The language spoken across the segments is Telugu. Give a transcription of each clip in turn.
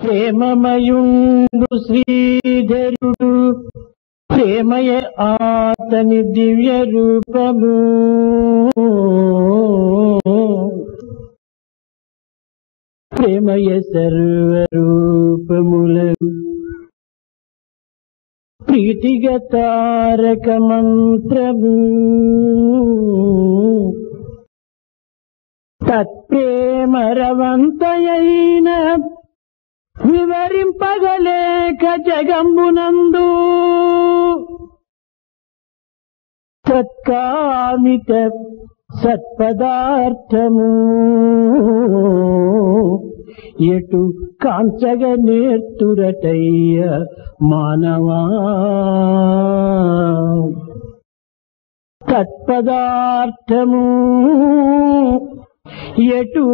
ప్రేమమయుండు శ్రీధరుడు ప్రేమయ ఆతని దివ్య రూపము. ప్రేమయ సర్వరూపములను ప్రీతిగ తారక మంత్రము. తత్ప్రేమరవంతయైన వివరింపగలేక జగంబునందు తత్కామిత సత్పదార్థము ఎటు కాంచగ నేర్తురటయ్య మానవా. తత్పదార్థము ఎటు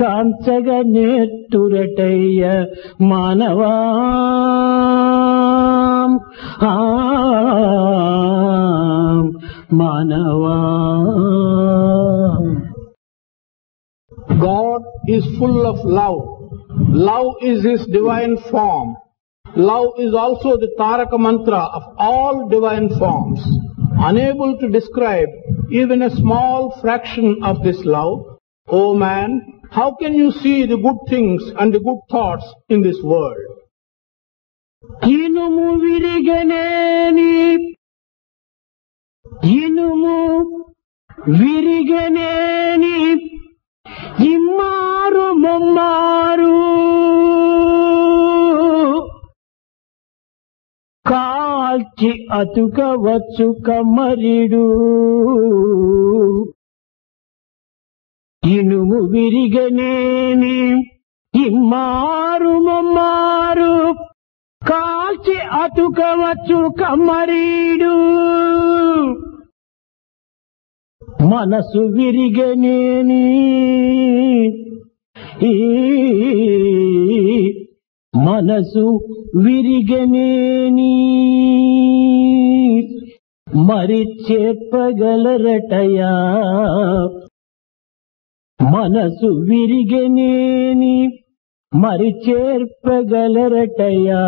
కాంచగ నేర్తురటయ్య మానవా. మానవా. God is full of love. Love is His divine form. Love is also the Taraka mantra of all divine forms. Unable to describe even a small fraction of this love, O man, how can you see the good things and the good thoughts in this world? ఇనుము విరిగనేని ఇనుము విరిగనేని ఇమ్మారు ముమ్మారు కాల్చి అతుకవచ్చు కమ్మరిడు. ఇనుము విరిగనేని ఇమ్మారు ముమ్మారు కాల్చి అతుకవచ్చు కమ్మరీడు. మనసు విరిగనేని మనసు విరిగనేని మరి చెప్పగలరటయా. మనసు విరిగనేని మరి చేర్పగలరటయా.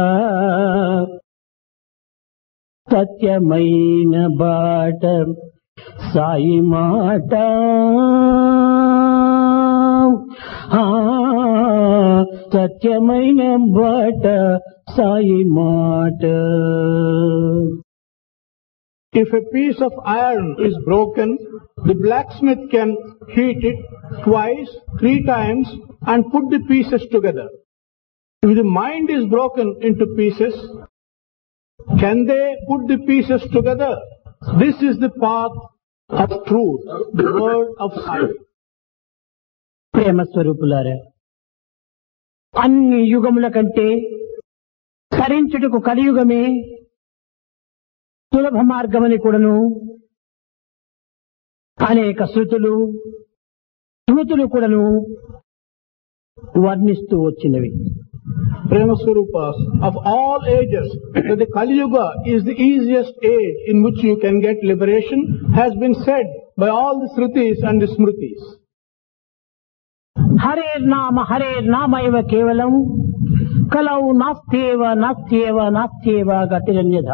సత్యమైన బాట సాయి మాట. సత్యమైన బాట సాయి మాట. If a piece of iron is broken, the blacksmith can heat it twice, 3 times and put the pieces together. If the mind is broken into pieces, can they put the pieces together? This is the path of truth, the word of Sai. ప్రేమ స్వరూపులారా, అన్ని యుగముల కంటే తరించుటకు కలియుగమే సులభ మార్గమని కూడాను అనేక శృతులు స్మృతులు కూడాను వర్ణిస్తూ వచ్చినవి. Prema Swarupas, of all ages, that the Kali Yuga is the easiest age in which you can get liberation has been said by all the Shrutis and the Smritis. హరేర్ నామ ఇవ కేవలం కలౌ నాస్త్యేవ నాస్త్యేవ నాస్త్యేవ గతిరన్యథ.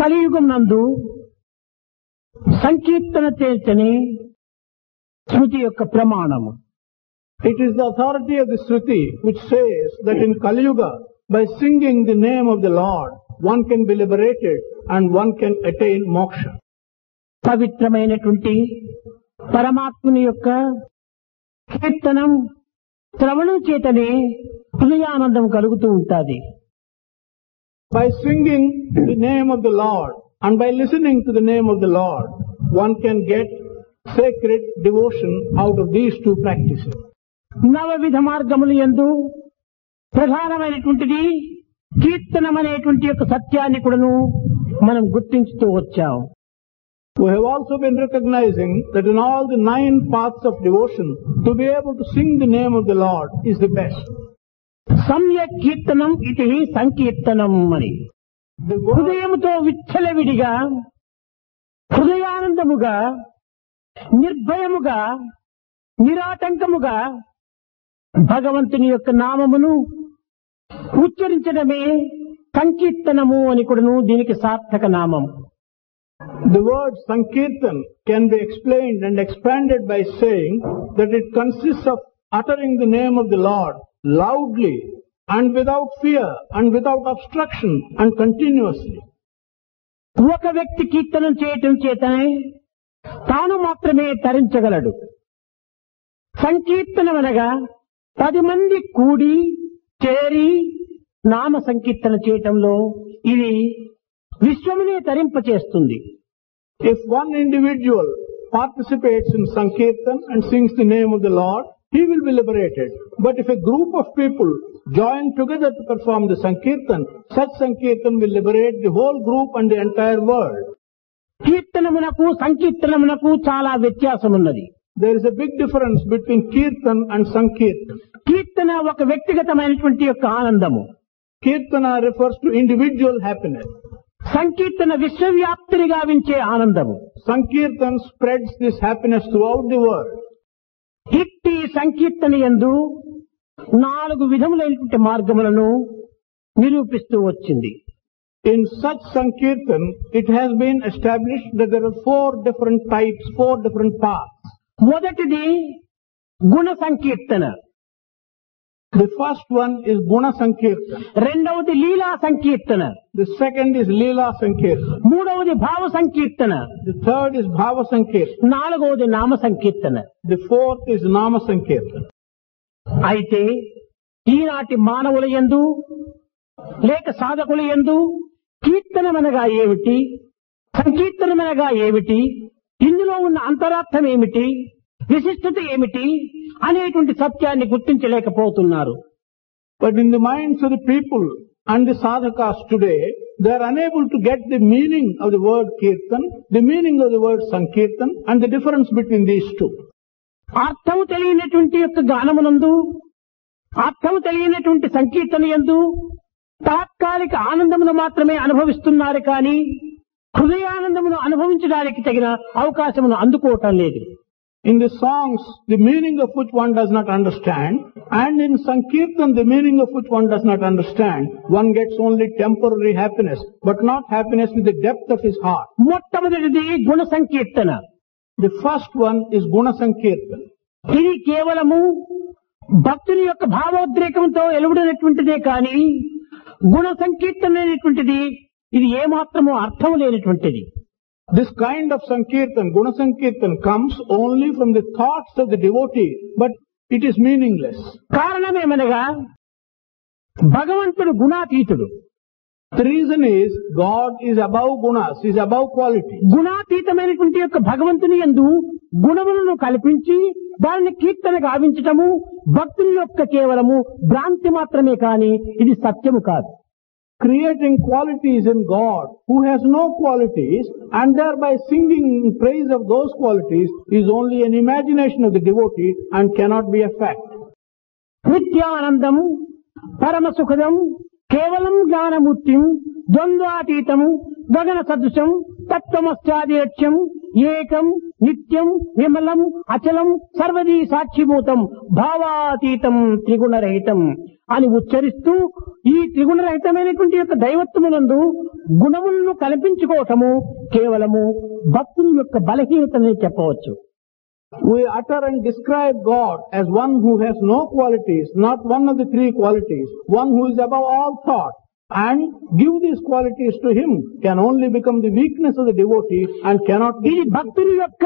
కలియుగం నందు సంకీర్తన చేర్చని శృతి యొక్క ప్రమాణము. It is the authority of the Shruti which says that in Kali Yuga, by singing the name of the Lord, one can be liberated and one can attain moksha. పవిత్రమైనటువంటి పరమాత్ముని యొక్క కీర్తనం శ్రవణం చేతనే హృదయానందం కలుగుతూ ఉంటుంది. By singing the name of the Lord and by listening to the name of the Lord, one can get sacred devotion out of these two practices. నవవిధ మార్గములు యందు ప్రధానమైనటువంటిది కీర్తనం అనేటువంటి యొక్క సత్యాన్ని కూడాను మనం గుర్తించుతూ వచ్చాం. We have also been recognizing that in all the 9 paths of devotion, to be able to sing the name of the Lord is the best. సమ్యక్ కీర్తనం ఇది సంకీర్తనం అని. హృదయముతో విచ్చలవిడిగా హృదయానందముగా నిర్భయముగా నిరాటంకముగా భగవంతుని యొక్క నామమును ఉచ్చరించడమే సంకీర్తనము అని కూడాను దీనికి సార్థక నామం. The word Sankirtan can be explained and expanded by saying that it consists of uttering the name of the Lord loudly and without fear and without obstruction and continuously. ఒక వ్యక్తి కీర్తనం చేయటం చేతనే తాను మాత్రమే తరించగలడు. సంకీర్తనం అనగా 10 మంది కూడి చేరి నామ సంకీర్తన చేయటంలో ఇది విశ్వమునే తరింపచేస్తుంది. If one individual participates in Sankirtan and sings the name of the Lord, he will be liberated. But if a group of people join together to perform the Sankirtan, such Sankirtan will liberate the whole group and the entire world. కీర్తనమునకు సంకీర్తనమునకు చాలా వ్యత్యాసం ఉన్నది. There is a big difference between Kirtan and Sankirtan. కీర్తన ఒక వ్యక్తిగతమైనటువంటి యొక్క ఆనందము. Kirtana refers to individual happiness. సంకీర్తన విశ్వవ్యాప్తిని గావించే ఆనందము. Sankirtan spreads this happiness throughout the world. ఇట్టి సంకీర్తన యందు 4 విధములైనటువంటి మార్గములను నిరూపిస్తూ వచ్చింది. In such Sankirtan, it has been established that there are 4 different types, 4 different paths. మొదటిది గుణ సంకీర్తన, The first one is Guna Sankirtan. రెండవది లీలా సంకీర్తన, The second is Leela Sankirtan. మూడవది భావ సంకీర్తన, The third is Bhava Sankirtan. నాలుగవది నామ సంకీర్తన. The fourth is Nama Sankirtan. అయితే ఈనాటి మానవుల యందు లేక సాధకుల యందు కీర్తనమనగా ఏమిటి, సంకీర్తనమనగా ఏమిటి, ఇందులో ఉన్న అంతరార్థం ఏమిటి, విశిష్టత ఏమిటి అనేటువంటి సత్యాన్ని గుర్తించలేకపోతున్నారు. But in the minds of the people and the sadhakas today, they are unable to get the meaning of the word Kirtan, the meaning of the word Sankirtan, and the difference between these two. అర్థం తెలియనటువంటి యొక్క గానమునందు, అర్థం తెలియనటువంటి సంకీర్తన యందు తాత్కాలిక ఆనందమును మాత్రమే అనుభవిస్తున్నారు కానీ హృదయానందమును అనుభవించడానికి తగిన అవకాశమును అందుకోవటం లేదు. In the songs, the meaning of which one does not understand, and in Sankirtan, the meaning of which one does not understand, one gets only temporary happiness, but not happiness with the depth of his heart. మొట్టమొదటిది గుణ సంకీర్తన. The first one is Guna Sankirtan. ఇది కేవలము భక్తుని యొక్క భావోద్రేకంతో ఎలువడినటువంటిదే కానీ గుణ సంకీర్తన అనేటువంటిది ఇది ఏమాత్రము అర్థం లేనటువంటిది. This kind of Sankirtan, Guna Sankirtan, comes only from the thoughts of the devotee, but it is meaningless. కారణమేమనగా భగవంతుడు గుణాతీతుడు. The reason is God is above gunas, is above quality. గుణాతీతమైనటువంటి యొక్క భగవంతుని యందు గుణములను కల్పించి దానిని కీర్తన గావించటము భక్తుని యొక్క కేవలము భ్రాంతి మాత్రమే కాని ఇది సత్యము కాదు. Creating qualities in God who has no qualities and thereby singing in praise of those qualities is only an imagination of the devotee and cannot be a fact. నిత్యానందం పరమ సుఖదం కేవలం జ్ఞానమూర్తిం ద్వంద్వాతీతం గగన సదృశం తత్వమస్యాదిలక్ష్యం ఏకం నిత్యం విమలం అచలం సర్వదీ సాక్షిభూతం భావాతీతం త్రిగుణరహితం అని ఉచ్చరిస్తూ ఈ త్రిగుణరహితమైనటువంటి యొక్క దైవత్వమునందు గుణములను కల్పించుకోవటము కేవలము భక్తుని యొక్క బలహీనతనే చెప్పవచ్చు. We utter and describe God as one who has no qualities, not one of the 3 qualities, one who is above all thought, and give these qualities to him can only become the weakness of the devotee and cannot be. ఇది భక్తుని యొక్క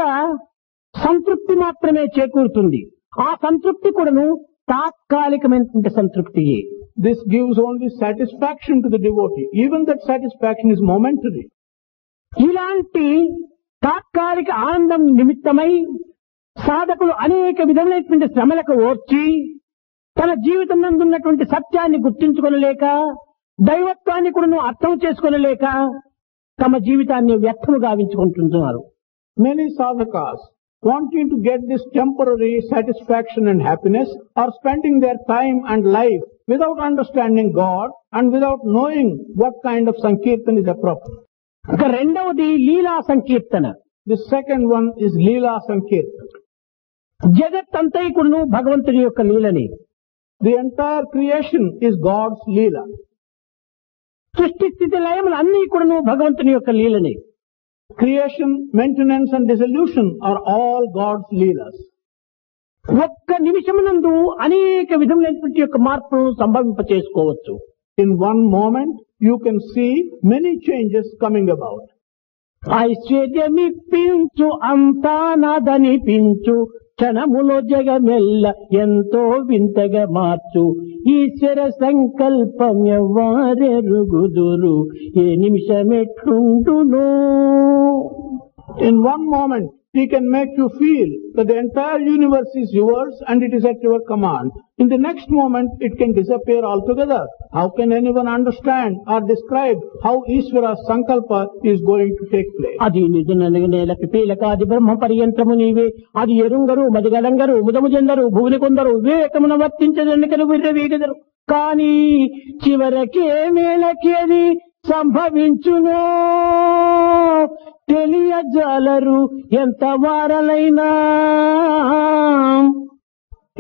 సంతృప్తి మాత్రమే చేకూరుతుంది. ఆ సంతృప్తి కూడాను తాత్కాలికమైనటువంటి సంతృప్తియే. This gives only satisfaction to the devotee. Even that satisfaction is momentary. ఇలాంటి తాత్కాలిక ఆనందం నిమిత్తమై సాధకులు అనేక విధములైనటువంటి శ్రమలకు ఓర్చి తన జీవితం నందున్నటువంటి సత్యాన్ని గుర్తించుకొనలేక దైవత్వాన్ని కూడా అర్థం చేసుకోనలేక తమ జీవితాన్ని వ్యర్థము గావించుకుంటున్నారు. Many sadhakas, wanting to get this temporary satisfaction and happiness, are spending their time and life without understanding God and without knowing what kind of Sankirtan is appropriate. ఇక రెండవది లీలా సంకీర్తన. The second one is Leela Sankirtan. జగత్తంతై కూడాను భగవంతుని యొక్క లీలని. The entire creation is God's Leela. సృష్టి స్థితి లయములు అన్నీ కూడాను భగవంతుని యొక్క లీలనే. Creation, maintenance and dissolution are all God's Leelas. ఒక్క నిమిషమునందు అనేక విధములైనటువంటి యొక్క మార్పును సంభవింప చేసుకోవచ్చు. In one moment, you can see many changes coming about. ఐశ్వర్యమిప్పించు అంతా నాదనిపించు క్షణములో జగమెల్ల ఎంతో వింతగా మార్చు ఈశ్వర సంకల్పం ఎవ్వారెరుగుదురు ఏ నిమిషమెట్లుండును. In one moment, He can make you feel that the entire universe is yours and it is at your command. In the next moment, it can disappear altogether. How can anyone understand or describe how Ishvara's Sankalpa is going to take place? అది నిజనగనేల పిపీలకాది బ్రహ్మ పర్యంత్రము నీవే అది ఎరుంగరు మదిగలంగరు ముదము చెందరు భువుని కొందరు వివేకమున వర్తించదెన్నికలు విర్రవీగదరు కానీ చివరకే మేలకేది సంభవించునో తెలియజాలరు ఎంత వారలైనా.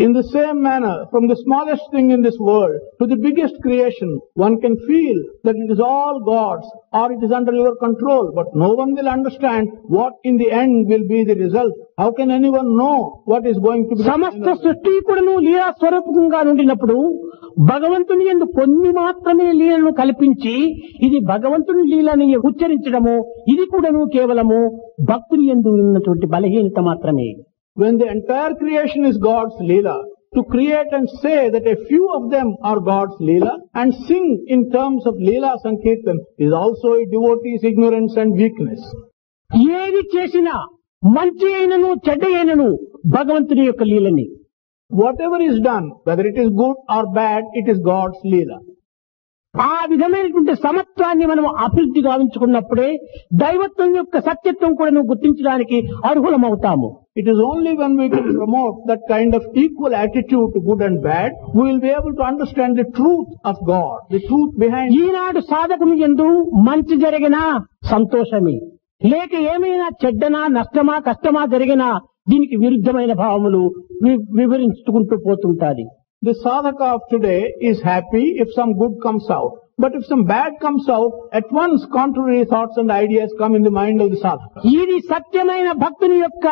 In the same manner, from the smallest thing in this world to the biggest creation, one can feel that it is all God's or it is under your control, but no one will understand what in the end will be the result. How can anyone know what is going to be? సమస్త సృష్టి కూడాను లీలా స్వరూపంగా ఉండినప్పుడు భగవంతుని యందు కొన్ని మాత్రమే లీలను కల్పించి ఇది భగవంతుని లీలని ఉచ్చరించడము ఇది కూడాను కేవలము భక్తుని యందు ఉన్నటువంటి బలహీనత మాత్రమే. When the entire creation is God's Leela, to create and say that a few of them are God's Leela and sing in terms of Leela Sankirtan is also a devotee's ignorance and weakness. ఏది చేసినా మంచి అయినను చెడ్డ అయినను భగవంతుని యొక్క లీలని. Whatever is done, whether it is good or bad, it is God's Leela. ఆ విధమైనటువంటి సమత్వాన్ని మనం అభివృద్ధి గావించుకున్నప్పుడే దైవత్వం యొక్క సత్యత్వం కూడా గుర్తించడానికి అర్హులమవుతాము. It is only when we can promote that kind of equal attitude to good and bad, we will be able to understand the truth of God, the truth behind. ఈనాడు సాధకుని యందు మంచి జరిగినా సంతోషమే, లేక ఏమైనా చెడ్డనా నష్టమా కష్టమా జరిగినా దీనికి విరుద్ధమైన భావములు వివరించుకుంటూ పోతుంటాది. The sadhaka of today is happy if some good comes out. But if some bad comes out, at once contrary thoughts and ideas come in the mind of the sadhaka. ఇది సత్యమైన భక్తుని యొక్క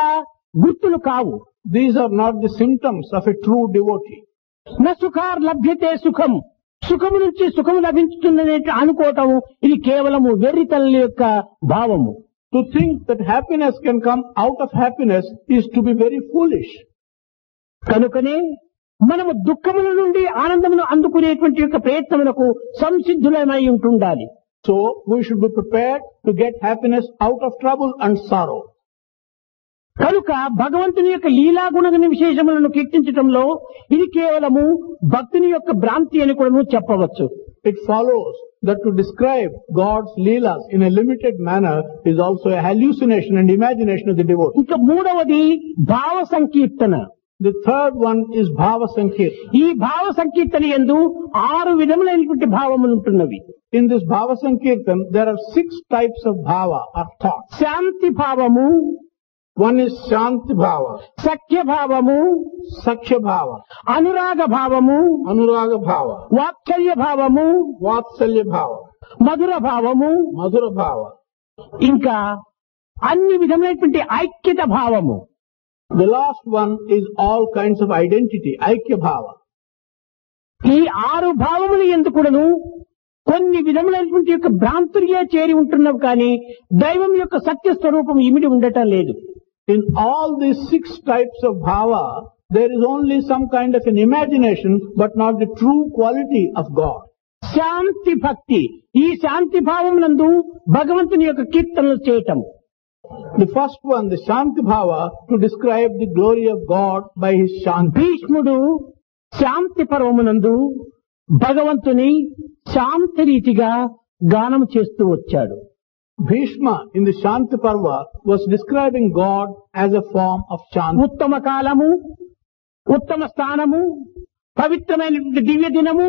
గుర్తులు కావు. These are not the symptoms of a true devotee. న సుఖార్ లభ్యతే సుఖం, సుఖము నుంచి సుఖము లభించుతుందనే అనుకోవటం ఇది కేవలము వెర్రితల్లి యొక్క భావము. To think that happiness can come out of happiness is to be very foolish. కనుకనే మనము దుఃఖముల నుండి ఆనందమును అందుకునేటువంటి యొక్క ప్రయత్నములకు సంసిద్ధులమై ఉంటుండాలి. So we should be prepared to get happiness out of trouble and sorrow. కనుక భగవంతుని యొక్క లీలా గుణ విశేషములను కీర్తించడంలో ఇది కేవలము భక్తుని యొక్క భ్రాంతి అని కూడా చెప్పవచ్చు. It follows that to describe God's leelas in a limited manner is also a hallucination and imagination of the devotee. ఇంకా మూడవది భావ సంకీర్తన. The third one is Bhava Sankirtan. ఈ భావ సంకీర్తన యందు 6 విధములైనటువంటి భావములు ఉంటున్నవి. In this Bhava Sankirtan, there are 6 types of bhava or thought. శాంతి భావము, One is Shanti Bhava, సఖ్య భావము, Sakhya Bhava, అనురాగ భావము, Anuraga Bhava, వాత్సల్య భావము, Vatsalya Bhava, మధుర భావము, Madhura Bhava. ఇంకా అన్ని విధములైనటువంటి ఐక్యత భావము. The last one is all kinds of identity, Aikya Bhava. ఈ 6 భావములు ఎందుకును కొన్ని విధములైనటువంటి యొక్క భ్రాంతులుగా చేరి ఉంటున్నవి కానీ దైవం యొక్క సత్య స్వరూపం ఇమిడి ఉండటం లేదు. In all these 6 types of bhava, there is only some kind of an imagination, but not the true quality of God. శాంతి భక్తి, ఈ శాంతి భావం నందు భగవంతుని యొక్క కీర్తనలు చేయటం. The first one, the Shanti Bhava, to describe the glory of God by his Shanti. భీష్ముడు శాంతి పర్వమునందు భగవంతుని శాంతి రీతిగా గానం చేస్తూ వచ్చాడు. Bhishma in the Shanti Parva was describing God as a form of Shanti. ఉత్తమ కాలము, ఉత్తమ స్థానము, పవిత్రమైనటువంటి దివ్య దినము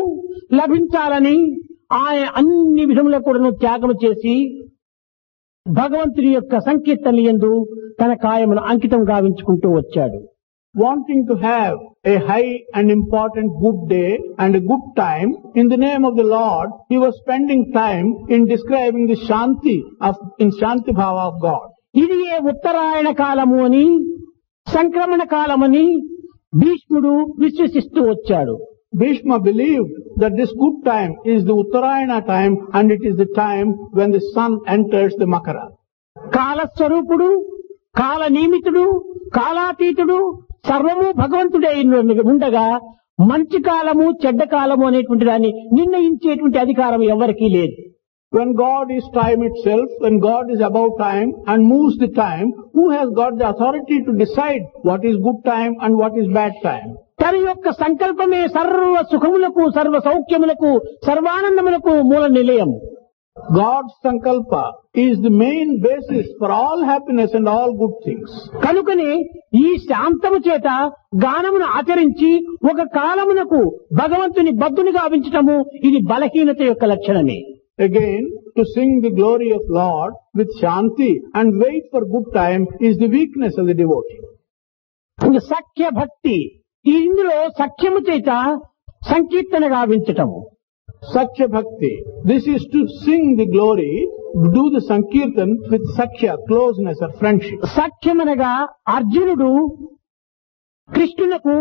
లభించాలని ఆయన అన్ని విధముల కూడా త్యాగము చేసి భగవంతుని యొక్క సంకీర్తనలు యందు తన కాయమును అంకితం గావించుకుంటూ వచ్చాడు. wanting to have a high and important good day and a good time, in the name of the Lord, he was spending time in describing the in Shanti Bhava of God. ఇది ఏ ఉత్తరాయణ కాలము అని సంక్రమణ కాలమని భీష్ముడు విశ్వసిస్తూ వచ్చాడు. Bhishma believed that this good time is the Uttarayana time and it is the time when the sun enters the Makara. కాలస్వరూపుడు, కాల నియమితుడు, కాలాతీతుడు, సర్వము భగవంతుడే ఉండగా మంచి కాలము చెడ్డ కాలము అనేటువంటి దాన్ని నిర్ణయించేటువంటి అధికారం ఎవరికీ లేదు. When God is time itself, when God is about time and moves the time, who has got the authority to decide what is good time and what is bad time? తన యొక్క సంకల్పమే సర్వ సుఖములకు, సర్వ సౌఖ్యములకు, సర్వానందములకు మూల నిలయం. God's sankalpa is the main basis for all happiness and all good things. కనుకనే ఈ శాంతము చేత గానమును ఆచరించి ఒక కాలమునకు భగవంతుని బద్దునిగా గావించటము ఇది బలహీనత యొక్క లక్షణమే. Again, to sing the glory of Lord with Shanti and wait for good time is the weakness of the devotee. సఖ్య భక్తి, ఇందులో సఖ్యము చేత సంకీర్తన గావించటము. Sakhya Bhakti. This is to sing the glory, do the Sankirtan with Sakhya, closeness or friendship. సఖ్యమనగా అర్జునుడు కృష్ణునకు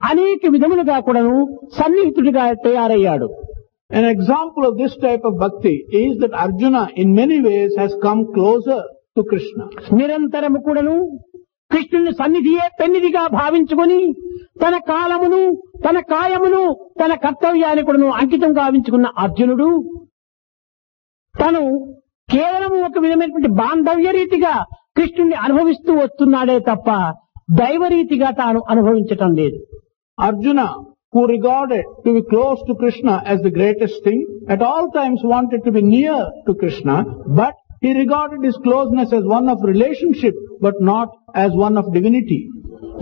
అనేక విధములుగా కూడాను సన్నిహితుడిగా తయారయ్యాడు. An example of this type of bhakti is that Arjuna in many ways has come closer to Krishna. నిరంతరము కూడాను కృష్ణుని సన్నిధియే పెన్నిదిగా భావించుకొని తన కాలమును, తన కాయమును, తన కర్తవ్యాన్ని కూడాను అంకితం గావించుకున్న అర్జునుడు తను కేవలం ఒక విధమైనటువంటి బాంధవ్య రీతిగా కృష్ణుని అనుభవిస్తూ వస్తున్నాడే తప్ప దైవరీతిగా తాను అనుభవించటం లేదు. Arjuna, who regarded to be close to Krishna as the greatest thing, at all times wanted to be near to Krishna, but he regarded his closeness as one of relationship, but not as one of divinity.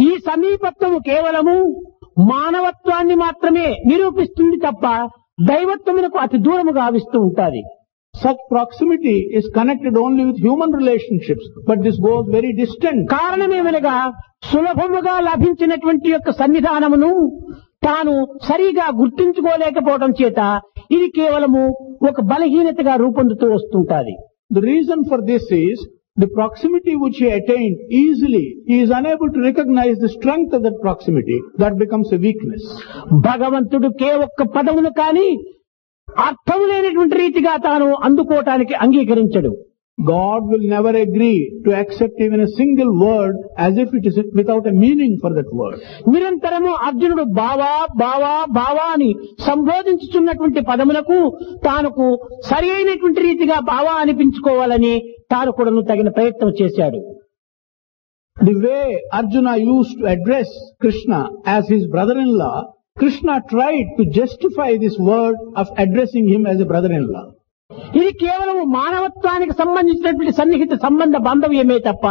ఈ సమీపత్వము కేవలము మానవత్వాన్ని మాత్రమే నిరూపిస్తుంది తప్ప దైవత్వమునకు అతి దూరము గావిస్తూ ఉంటాది. Such proximity is connected only with human relationships, but this goes very distant. కారణమేమనగా సులభముగా లభించినటువంటి యొక్క సన్నిధానమును తాను సరిగా గుర్తించుకోలేకపోవడం చేత ఇది కేవలము ఒక బలహీనతగా రూపొందుతూ వస్తుంటాది. The reason for this is the proximity which he attained easily, he is unable to recognize the strength of that proximity. That becomes a weakness. భగవంతుడు ఒక్క పదమును కాని అర్థం లేనటువంటి రీతిగా తాను అందుకోవటానికి అంగీకరించడు. God will never agree to accept even a single word as if it is without a meaning for that word. నిరంతరము అర్జునుడు బావా బావా బావా అని సంబోధించుతున్నటువంటి పదములకు తానుకు సరి అయినటువంటి రీతిగా బావా అనిపించుకోవాలని తాను కూడా తగిన ప్రయత్నం చేశాడు. The way Arjuna used to address Krishna as his brother-in-law, Krishna tried to justify this word of addressing him as a brother-in-law. ఇది కేవలం మానవత్వానికి సంబంధించినటువంటి సన్నిహిత సంబంధ బాంధవ్యమే తప్ప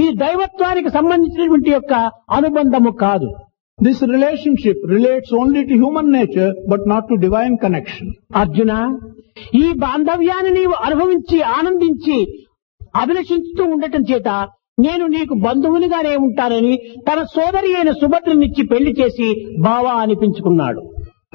ఇది దైవత్వానికి సంబంధించినటువంటి యొక్క అనుబంధము కాదు. This relationship relates only to human nature but not to divine connection. Arjuna, ఈ బాంధవ్యాన్ని నీవు అనుభవించి ఆనందించి అభిలషించుతూ ఉండటం చేత నేను నీకు బంధువునిగానే ఉంటానని తన సోదరి అయిన సుభద్రనిచ్చి పెళ్లి చేసి బావా అనిపించుకున్నాడు.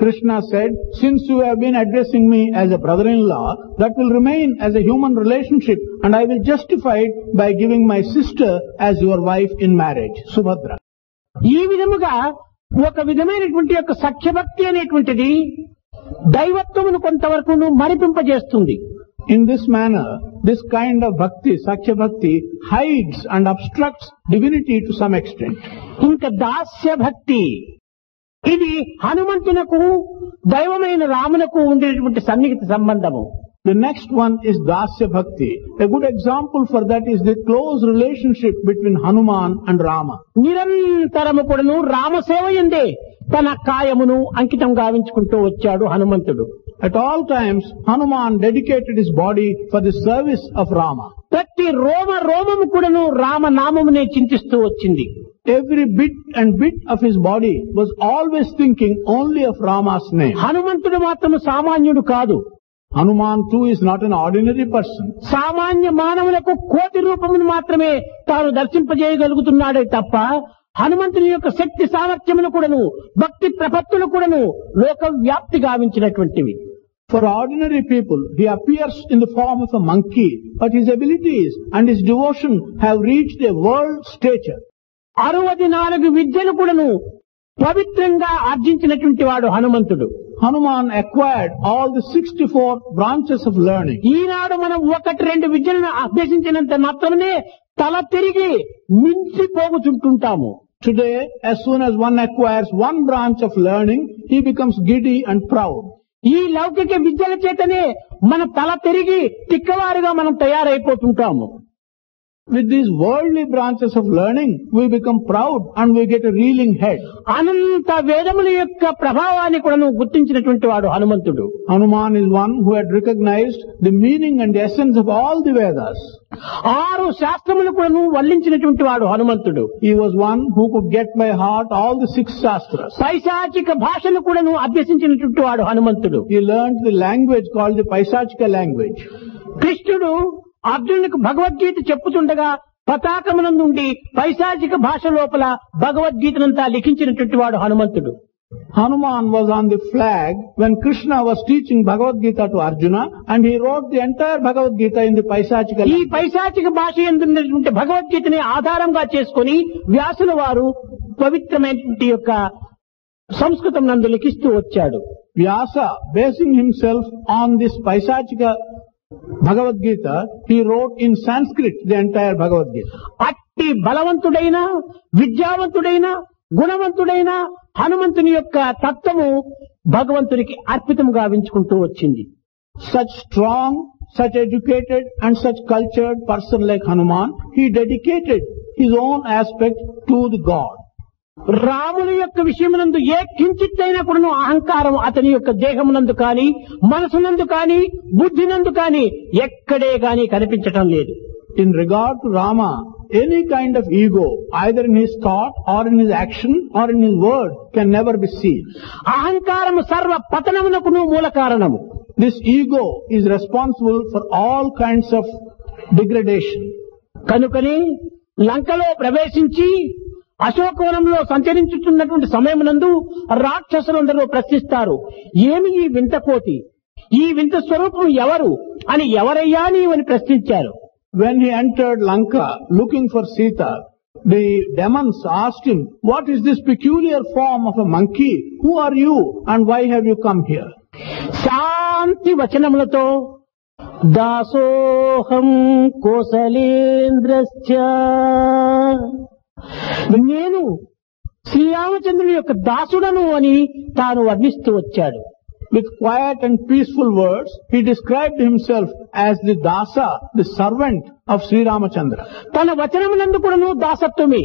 Krishna said, since you have been addressing me as a brother-in-law, that will remain as a human relationship and I will justify it by giving my sister as your wife in marriage, Subhadra. ఈ విధముగా ఒక విధమైనటువంటి యొక్క సఖ్యభక్తి అనేటువంటిది దైవత్వమును కొంతవరకు మరిపింపజేస్తుంది. In this manner, this kind of bhakti, Sakhya Bhakti, hides and obstructs divinity to some extent. ఇంకా దాస్య భక్తి, ఇది హనుమంతునకు దైవమైన రామునకు ఉండేటువంటి సన్నిహిత సంబంధము. The next one is Dasya Bhakti. A good example for that is the close relationship between Hanuman and Rama. నిరంతరము కూడాను రామసేవయందే తన కాయమును అంకితం గావించుకుంటూ వచ్చాడు హనుమంతుడు. At all times, Hanuman dedicated his body for the service of Rama. ప్రతి రోమము కూడాను రామనామమునే చింతిస్తూ వచ్చింది. Every bit and bit of his body was always thinking only of Rama's name. హనుమంతుడు మాత్రం సామాన్యుడు కాదు. Hanuman too is not an ordinary person. సామాన్య మానవులకు కోటి రూపమును మాత్రమే తాను దర్శింపజేయగలుగుతున్నాడే తప్ప హనుమంతుని యొక్క శక్తి సామర్థ్యములు కూడాను భక్తి ప్రపత్తులు కూడాను లోక వ్యాప్తి గావించినటువంటివి. For ordinary people, he appears in the form of a monkey, but his abilities and his devotion have reached a world stature. 64 విద్యలు కూడాను పవిత్రంగా ఆర్జించినటువంటి వాడు హనుమంతుడు. Hanuman acquired all the 64 branches of learning. ఈనాడు మనం 1-2 విద్యలను అభ్యసించినంత మాత్రమే తల తిరిగి మించిపోగుచుంటుంటాము. Today, as soon as one acquires one branch of learning, he becomes giddy and proud. ఈ లౌకిక విద్యల చేతనే మన తల తిరిగి తిక్కవారుగా మనం తయారైపోతుంటాము. With these worldly branches of learning, we become proud and we get a reeling head. అనంత వేదముల యొక్క ప్రభావాన్ని కూడా గుర్తించినటువంటి వాడు హనుమంతుడు. Hanuman is one who had recognized the meaning and the essence of all the Vedas. 6 శాస్త్రములు కూడా వల్లించినటువంటి వాడు హనుమంతుడు. He was one who could get by heart all the 6 shastras. పైశాచిక భాషను కూడా అభ్యసించినటువంటి వాడు హనుమంతుడు. He learned the language called the Paisachika language. కృష్ణుడు అర్జునునికి భగవద్గీత చెప్పుతుండగా పతాకమునందుండి పైశాచిక భాష లోపల భగవద్గీతనంతా లిఖించినటువంటి వాడు హనుమంతుడు. Hanuman was on the flag when Krishna was teaching Bhagavad Gita to Arjuna, and he wrote the entire Bhagavad Gita in the Paisachika ఈ language. పైశాచిక భాష ఎందున్నటువంటి భగవద్గీతని ఆధారంగా చేసుకుని వ్యాసుల వారు పవిత్రమైనటువంటి యొక్క సంస్కృతం నందు లిఖిస్తూ వచ్చాడు. Vyasa, basing himself on this Paisachika Bhagavad Gita, he wrote in Sanskrit the entire Bhagavad Gita. అట్టి బలవంతుడైన విద్యావంతుడైన గుణవంతుడైన హనుమంతుని యొక్క తత్వము భగవంతునికి అర్పితము గావించుకుంటూ వచ్చింది. Such strong, such educated and such cultured person like Hanuman, he dedicated his own aspect to the God. రాముని యొక్క విషయమునందు ఏ కించిత్తైనా కూడా అహంకారం అతని యొక్క దేహమునందు కానీ మనసునందు కానీ బుద్ధినందు కానీ ఎక్కడే గాని కనిపించటం లేదు. In regard to Rama, any kind of ego, either in his thought or in his action or in his word, can never be seen. అహంకారము సర్వ పతనమునకును మూల కారణము. This ego is responsible for all kinds of degradation. కనుకనే లంకలో ప్రవేశించి అశోకవనంలో సంచరించుతున్నటువంటి సమయమునందు రాక్షసులందరూ ప్రశ్నిస్తారు, ఏమి ఈ వింత కోతి, ఈ వింత స్వరూపం ఎవరు అని, ఎవరయ్యా నీవని ప్రశ్నించారు. When he entered Lanka looking for Sita, the demons asked him, what is this peculiar form of a monkey? Who are you and why have you come here? శాంతి వచనములతో దాసోహం కోసలేంద్రశ్చ, నేను శ్రీరామచంద్రుని యొక్క దాసుడను అని తాను వర్ణిస్తూ వచ్చాడు. With quiet and peaceful words, he described himself as the dasa, the servant of Sri Ramachandra. తన వచనమునందు కూడాను దాసత్వమే,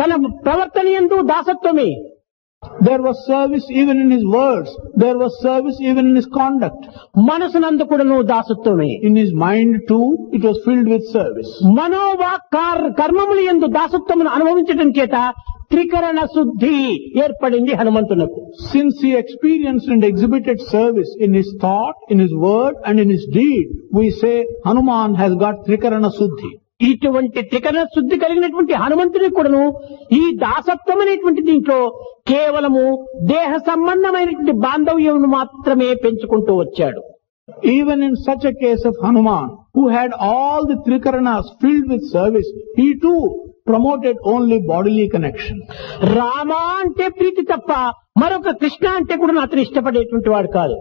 తన ప్రవర్తన యందు దాసత్వమే. There was service even in his words. There was service even in his conduct. మనసునందు కూడాను దాసత్వమే. In his mind too, it was filled with service. మనోవాక్ కర్మముల యందు దాసత్వమును అనుభవించడం చేత త్రికరణ శుద్ధి ఏర్పడింది హనుమంతునకు. Since he experienced and exhibited service in his thought, in his word and in his deed, we say Hanuman has got Trikarana Suddhi. ఇటువంటి త్రికరణ శుద్ధి కలిగినటువంటి హనుమంతుని కూడాను ఈ దాసత్వం అనేటువంటి దీంట్లో కేవలము దేహ సంబంధమైనటువంటి బాంధవ్యమును మాత్రమే పెంచుకుంటూ వచ్చాడు. Even in such a case of Hanuman, who had all the Trikaranas filled with service, he too promoted only bodily connection. Rama అంటే ప్రీతి తప్ప మరొక కృష్ణ అంటే కూడా అతను ఇష్టపడేటువంటి వాడు కాదు.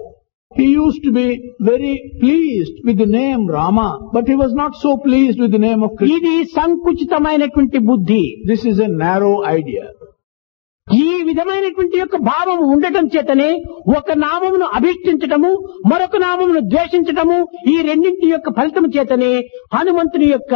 He used to be very pleased with the name Rama, but he was not so pleased with the name of Krishna. ఇది సంకుచితమైనటువంటి బుద్ధి. This is a narrow idea. ఈ విధమైనటువంటి యొక్క భావం ఉండటం చేతనే ఒక నామమును అభిష్టించటము, మరొక నామమును ద్వేషించటము, ఈ రెండింటి యొక్క ఫలితం చేతనే హనుమంతుని యొక్క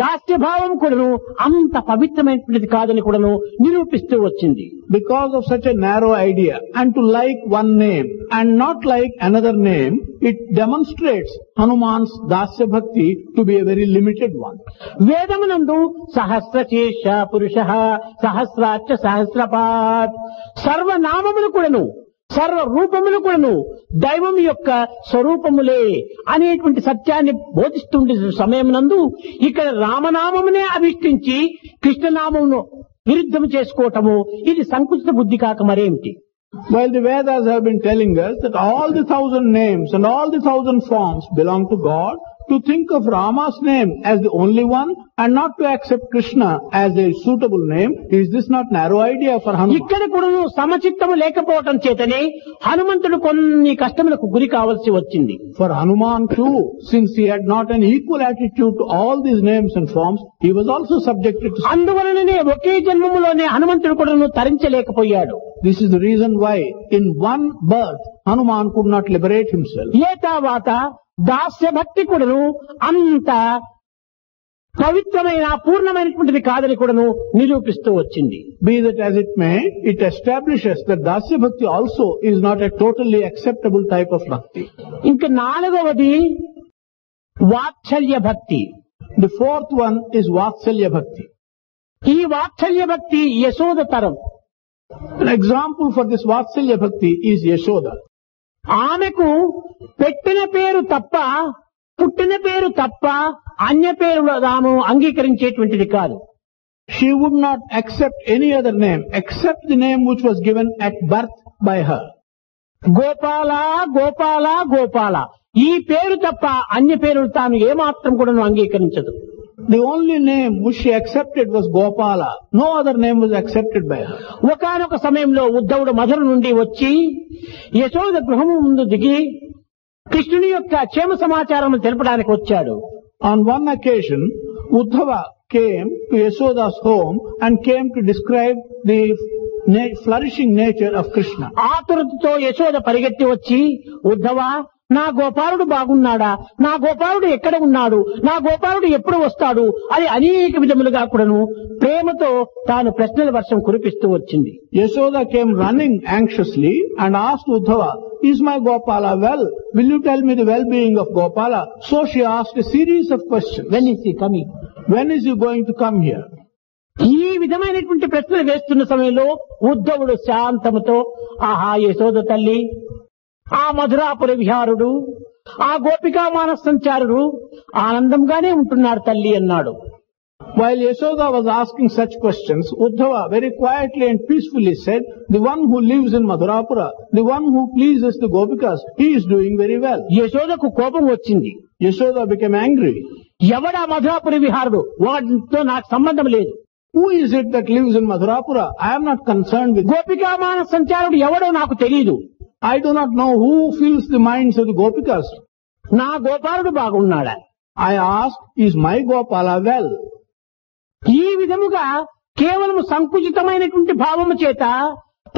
దాస్య భావం కూడాను అంత పవిత్రమైనటువంటిది కాదని కూడాను నిరూపిస్తూ వచ్చింది. Because of such a narrow idea, and to like one name and not like another name, it demonstrates Hanuman's dasya bhakti to be a very limited one. వేదమునందు సహస్రశీర్ష పురుష సహస్రాక్ష సహస్రపాత్, సర్వనామములు కూడాను సర్వ రూపములు కూడాను దైవం యొక్క స్వరూపములే అనేటువంటి సత్యాన్ని బోధిస్తుండే సమయమునందు ఇక్కడ రామనామమునే అభిష్టించి కృష్ణనామమును విరుద్ధం చేసుకోవటము ఇది సంకుచిత బుద్ధి కాక మరేమిటి? While the Vedas have been telling us that all the 1,000 names and all the 1,000 forms belong to God, to think of Rama's name as the only one and not to accept Krishna as a suitable name, is this not narrow idea for Hanuman? ఇక్కడ కూడా సమచిత్తము లేకపోవటం చేతనే హనుమంతుడు కొన్ని కష్టములకు గురి కావాల్సి వచ్చింది. For Hanuman too, since he had not an equal attitude to all these names and forms, he was also subjected to. అందువలననే ఒకే జన్మములోనే హనుమంతుడు కూడా తరించలేకపోయాడు. This is the reason why in one birth Hanuman could not liberate himself. ఏ తర్వాత దాస్య భక్తి కూడాను అంత పవిత్రమైన పూర్ణమైనటువంటిది కాదని కూడాను నిరూపిస్తూ వచ్చింది. Be that as it may, it establishes that Dasya Bhakti also is not a totally acceptable type of bhakti. ఇంకా నాలుగవది వాత్సల్య భక్తి. The fourth one is Vatsalya Bhakti. ఈ వాత్సల్య భక్తి యశోద తరం. An example for this Vatsalya Bhakti is Yashoda. ఆమెకు పెట్టిన పేరు తప్ప పుట్టిన పేరు తప్ప అన్య పేరు తాను అంగీకరించేటువంటిది కాదు. She would not accept any other name except the name which was given at birth by her. Gopala Gopala Gopala ఈ పేరు తప్ప అన్య పేరులు తాను ఏమాత్రం కూడా అంగీకరించదు. The only name which she accepted was Gopala. No other name was accepted by her. ఒకానొక సమయంలో ఉద్ధవుడు మధుర నుండి వచ్చి యశోద గృహము ముందు దిగి కృష్ణుని యొక్క క్షేమ సమాచారం తెలపడానికి వచ్చాడు. On one occasion, Uddhava came to Yashoda's home and came to describe the flourishing nature of Krishna. ఆతురతతో Yashoda పరిగెత్తి వచ్చి ఉద్ధవ నా గోపాలుడు బాగున్నాడా, నా గోపాలుడు ఎక్కడ ఉన్నాడు, నా గోపాలుడు ఎప్పుడు వస్తాడు అని అనేక విధములుగా కూడాను ప్రేమతో తాను ప్రశ్నల వర్షం కురిపిస్తూ వచ్చింది. Yashoda came running anxiously and asked Uddhava, is my Gopala well? Will you tell me the well-being of Gopala? So she asked a series of questions. When is he coming? When is he going to come here? ఈ విధమైనటువంటి ప్రశ్నలు వేస్తున్న సమయంలో ఉద్ధవుడు శాంతముతో ఆహా యశోద తల్లి, ఆ మధురాపుర విహారుడు, ఆ గోపికా మానస సంచారుడు ఆనందంగానే ఉంటున్నాడు తల్లి అన్నాడు. While Yashoda was asking such questions, Uddhava very quietly and peacefully said, the one who lives in Madhurapura, the one who pleases the Gopikas, he is doing very well. యశోదకు కోపం వచ్చింది. Yashoda became angry. ఎవడా మధురాపుర విహారుడు, వాటితో నాకు సంబంధం లేదు. Who is it that lives in Madhurapura? I am not concerned with. గోపికా మానస సంచారుడు ఎవడో నాకు తెలియదు. I do not know who fills the minds of the Gopikas. నా గోపాలుడు బాగున్నాడా? I asked, is my Gopala well? ఈ విధముగా కేవలం సంకుచితమైనటువంటి భావము చేత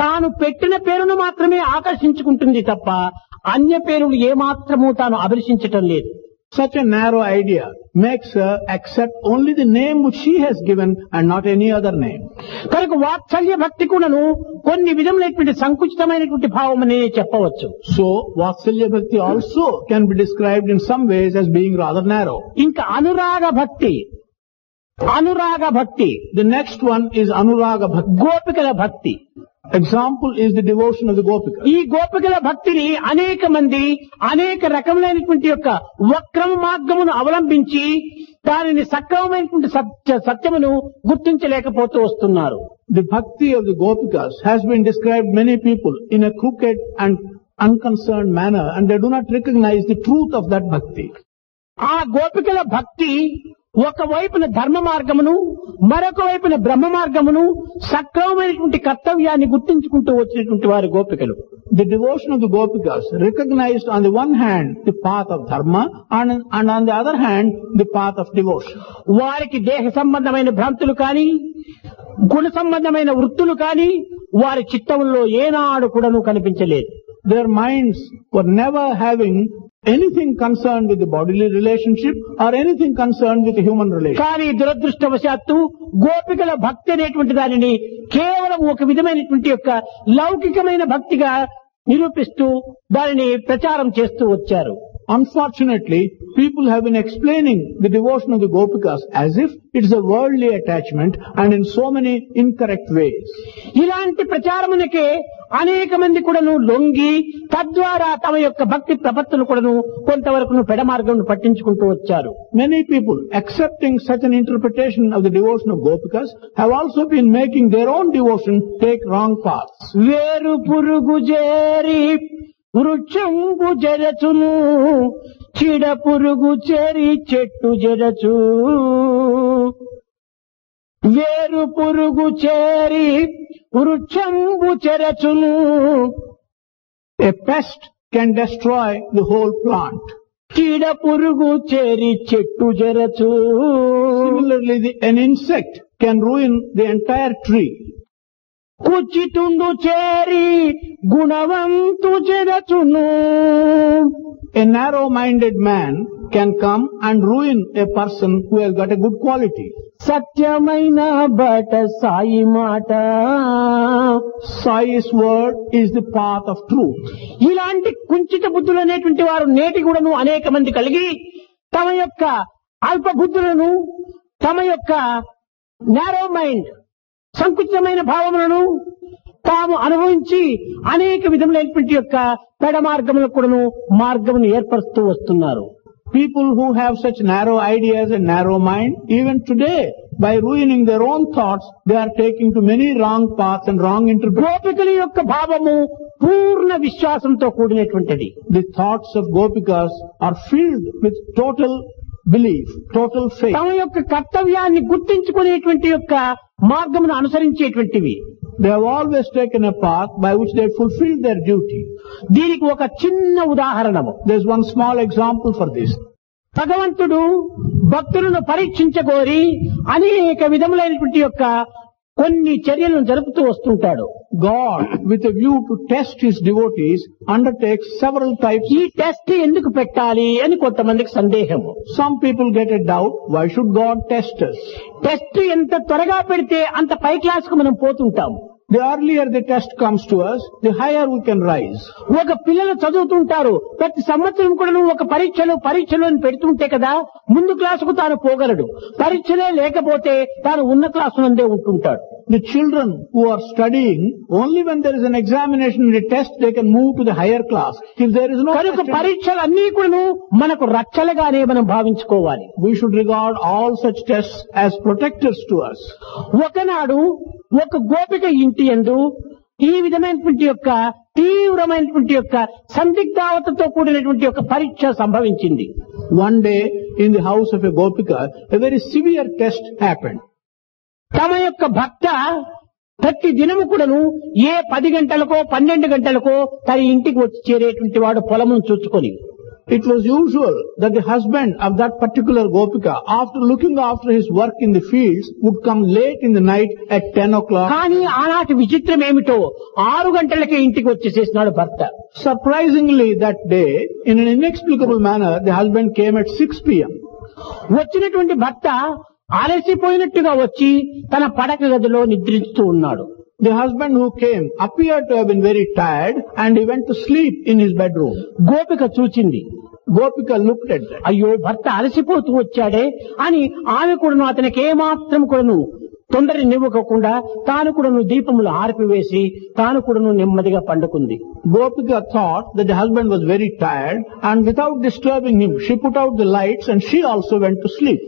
తాను పెట్టిన పేరును మాత్రమే ఆకర్షించుకుంటుంది తప్ప అన్య పేరులు ఏమాత్రము తాను అభిలషించటం లేదు. Such a narrow idea makes her accept only the name which she has given and not any other name. కనుక వాత్సల్య భక్తి కూడాను కొన్ని విధములైనటువంటి సంకుచితమైనటువంటి భావం అనే చెప్పవచ్చు. So Vatsalya Bhakti also can be described in some ways as being rather narrow. ఇంకా అనురాగ భక్తి. అనురాగ భక్తి. The next one is Anuraga Bhakti. గోపికల భక్తి. Example is the devotion of the Gopikas. ఈ గోపికల భక్తిని అనేక మంది అనేక రకములైనటువంటి యొక్క వక్రమ మార్గమును అవలంబించి దానిని సక్రమమైనటువంటి సత్యమును గుర్తించలేకపోతూ వస్తున్నారు. The bhakti of the Gopikas has been described many people in a crooked and unconcerned manner, and they do not recognize the truth of that bhakti. ఆ గోపికల భక్తి ఒకవైపున ధర్మ మార్గమును మరొక వైపున బ్రహ్మ మార్గమును సక్రమమైనటువంటి కర్తవ్యాన్ని గుర్తించుకుంటూ వచ్చినటువంటి వారి గోపికలు. The devotion of the Gopikas recognized on the one hand the path of dharma and on the other hand the path of devotion. వారికి దేహ సంబంధమైన భ్రాంతులు కానీ గుణ సంబంధమైన వృత్తులు కానీ వారి చిత్తంలో ఏనాడు కూడాను కనిపించలేదు. Their minds were never having anything concerned with the bodily relationship or anything concerned with the human relationship. కానీ దురదృష్టవశాత్తు గోపికల భక్తి అనేటువంటి దానిని కేవలం ఒక విధమైనటువంటి యొక్క లౌకికమైన భక్తిగా నిరూపిస్తూ దానిని ప్రచారం చేస్తూ వచ్చారు. Unfortunately, people have been explaining the devotion of the Gopikas as if it's a worldly attachment and in so many incorrect ways. ఇలాంటి ప్రచారమునకే అనేక మంది కూడాను లొంగి తద్వారా తమ యొక్క భక్తి ప్రపత్తులు కూడాను కొంతవరకు పెడమార్గం పట్టించుకుంటూ వచ్చారు. Many people, accepting such an interpretation of the devotion of Gopikas, have also been making their own devotion take wrong paths. వేరు పురుగు చేరి వృక్షంబు జరచును, చీడ పురుగు చేరి చెట్టు జరచు. వేరు పురుగు చేరి వృక్షంబు చెరచును. A pest can destroy the whole plant. చీడ పురుగు చేరి చెట్టు జరచు. Similarly, an insect can ruin the entire tree. కుచితుండు చేరి గుణవంతు జరచును. A narrow-minded man can come and ruin a person who has got a good quality. సత్యమైన బట సాయి మాట. Sai's word is the path of truth. ఇలాంటి కుంచిత బుద్ధులు అనేటువంటి వారు నేటి కూడాను అనేక మంది కలిగి తమ యొక్క అల్ప బుద్ధులను, తమ యొక్క నారో మైండ్, సంకుచితమైన భావములను తాము అనుభవించి అనేక విధములైనటువంటి యొక్క పెడ మార్గములకు కూడాను మార్గమును ఏర్పరుస్తూ వస్తున్నారు. People who have such narrow ideas and narrow mind, even today, by ruining their own thoughts, they are taking to many wrong paths and wrong interpretations. గోపికల యొక్క భావము పూర్ణ విశ్వాసంతో కూడినటువంటిది. The thoughts of Gopikas are filled with total belief, total faith. తమ యొక్క కర్తవ్యాన్ని గుర్తించుకునేటువంటి యొక్క మార్గమును అనుసరించేటువంటివి. They have always taken a path by which they fulfill their duty. దీనికి ఒక చిన్న ఉదాహరణము. There's one small example for this. భగవంతుడు భక్తులను పరీక్షించగోరి అనేక విధములైనటువంటి యొక్క కొన్ని చర్యలను జరుపుతూ వస్తుంటాడు. God, with a view to test his devotees, undertakes several types. ఈ టెస్ట్ ఎందుకు పెట్టాలి అని కొంతమందికి సందేహము. Some people get a doubt, why should God test us? Test ఎంత త్వరగా పెడితే అంత పై క్లాస్ కు మనం పోతుంటాం. The earlier the test comes to us, the higher we can rise. ఒక పిల్లలు చదువుతుంటారు, ప్రతి సంవత్సరం కూడా ఒక పరీక్షలు అని పెడుతుంటే కదా ముందు క్లాసుకు తాను పోగలడు. పరీక్షలే లేకపోతే తాను ఉన్న class నందే ఉంటుంటాడు. The children who are studying, only when there is an examination and a test, they can move to the higher class. If there is no కనుక test, పరీక్షలన్నీ కూడా మనకు రక్షలుగానే మనం భావించుకోవాలి. we should regard all such tests as protectors to us. ఒకనాడు ఒక గోపిక ఇంటి యందు ఈ విధమైనటువంటి యొక్క తీవ్రమైనటువంటి యొక్క సందిగ్ధావతతో కూడినటువంటి యొక్క పరీక్ష సంభవించింది. One day, in the house of a Gopika, a very severe test happened. తమ యొక్క భక్త ప్రతి దినము కూడాను 10 గంటలకో 12 గంటలకో తన ఇంటికి వచ్చి చేరేటువంటి వాడు పొలమును చూసుకొని. It was usual that the husband of that particular Gopika, after looking after his work in the fields, would come late in the night at 10 o'clock. కానీ ఆనాటి విచిత్రం ఏమిటో 6 గంటలకే ఇంటికి వచ్చేసేసినాడు భర్త. Surprisingly, that day, in an inexplicable manner, the husband came at 6 p.m. వచ్చినటువంటి భర్త అలసిపోయినట్టుగా వచ్చి తన పడక గదిలో నిద్రిస్తూ ఉన్నాడు. The husband who came appeared to have been very tired and he went to sleep in his bedroom. గోపిక చూచింది. Gopika looked at that. అయ్యో భర్త అలసిపోతూ వచ్చాడే అని ఆమె కూడాను అతనికి ఏమాత్రం కూడాను తొందరనివ్వకుండా తాను కూడాను దీపములు ఆర్పివేసి తాను కూడాను నెమ్మదిగా పండుకుంది. Gopika thought that the husband was very tired and without disturbing him, she put out the lights and she also went to sleep.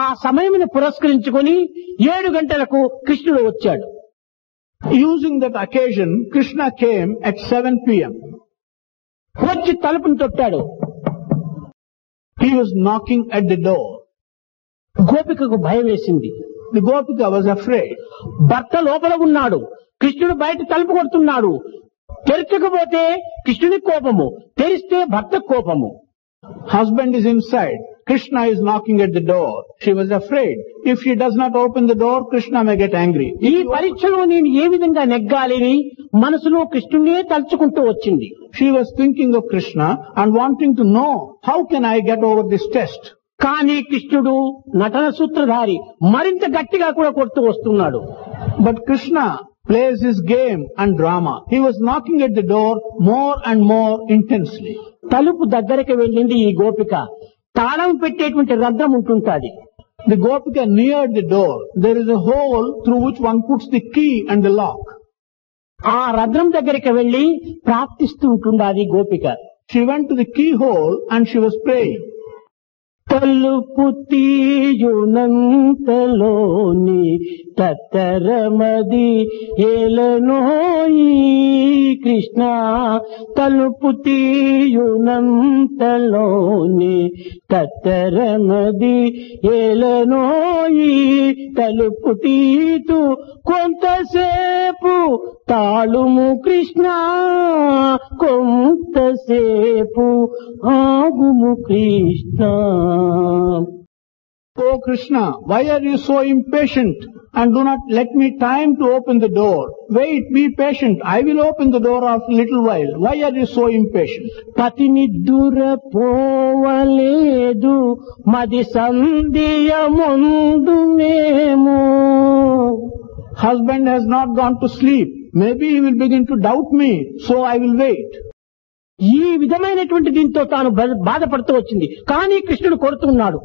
ఆ సమయమును పురస్కరించుకొని 7 గంటలకు కృష్ణుడు వచ్చాడు. Using that occasion, Krishna came at 7 p.m. వచ్చి తలుపును తొట్టాడు. He was knocking at the door. గోపికకు భయం వేసింది. The Gopika was afraid. భర్త లోపల ఉన్నాడు, కృష్ణుడు బయట తలుపు కొడుతున్నాడు. తెరచకపోతే కృష్ణుని కోపము, తెరిస్తే భర్త కోపము. Husband is inside. Krishna is knocking at the door. She was afraid. If she does not open the door, Krishna may get angry. ఈ పరీక్షలో నేను ఏ విధంగా నెగ్గాలని మనసులో కృష్ణునే తలుచుకుంటూ వచ్చింది. She was thinking of Krishna and wanting to know, how can I get over this test? కానీ కృష్ణుడు నటన సూత్రధారి మరింత గట్టిగా కూడా కొడుతూ వస్తున్నాడు. But Krishna plays his game and drama. He was knocking at the door more and more intensely. తలుపు దగ్గరికి వెళ్ళింది ఈ గోపిక. తాళం పెట్టేటువంటి రంధ్రం ఉంటుంటాది. The Gopika neared the door. There is a hole through which one puts the key and the lock. ఆ రంధ్రం దగ్గరికి వెళ్లి ప్రార్థిస్తూ ఉంటుండాది గోపిక. She went to the keyhole and she was praying. తలుపు తీయునంతలోని తత్తరమది ఏలనోయి కృష్ణ. తలుపు తీయునంతలోని తత్తరమది ఏలనోయి. తలుపు తీతు కొంతసేపు తాళుము కృష్ణ. కొంతసేపు ఆగుము Krishna. Oh Krishna, why are you so impatient and do not let me time to open the door? Wait, be patient. I will open the door after a little while. Why are you so impatient? పతి నిద్దుర పోవలేదు మది సంధియ ముందునేమో. Husband has not gone to sleep. Maybe he will begin to doubt me, so I will wait. ఈ విధమైనటువంటి దీంతో తాను బాధపడుతూ వచ్చింది. కానీ కృష్ణుడు కొడుతున్నాడు.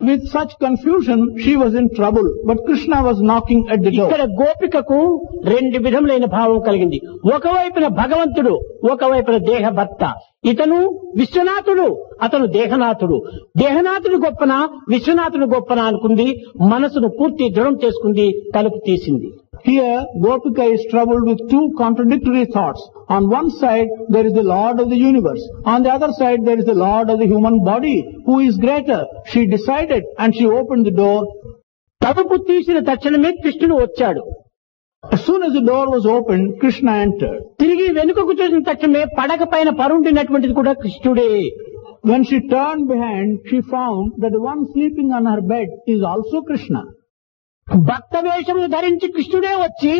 With such confusion, she was in trouble, but Krishna was knocking at the door. ఇక్కడ గోపికకు రెండు విధములైన భావం కలిగింది. ఒకవైపున భగవంతుడు, ఒకవైపున దేహ భర్త. ఇతను విశ్వనాథుడు, అతను దేహనాథుడు. దేహనాథుడు గొప్పన, విశ్వనాథుడు గొప్పన అనుకుంది. మనసును పూర్తి దృఢం చేసుకుంది, తలుపు తీసింది. Here, Gopika is troubled with two contradictory thoughts. On one side, there is the Lord of the universe. On the other side, there is the Lord of the human body. Who is greater? She decided and she opened the door. తలుపు తీసిన తక్షణమే కృష్ణుడు వచ్చాడు. As soon as the door was opened, Krishna entered. తిరిగి వెనుకకు చూసిన తక్షణమే పడక పైన పరుండినటువంటిది కూడా కృష్ణుడే. When she turned behind, she found that the one sleeping on her bed is also Krishna. భక్త వేషమును ధరించి కృష్ణుడే వచ్చి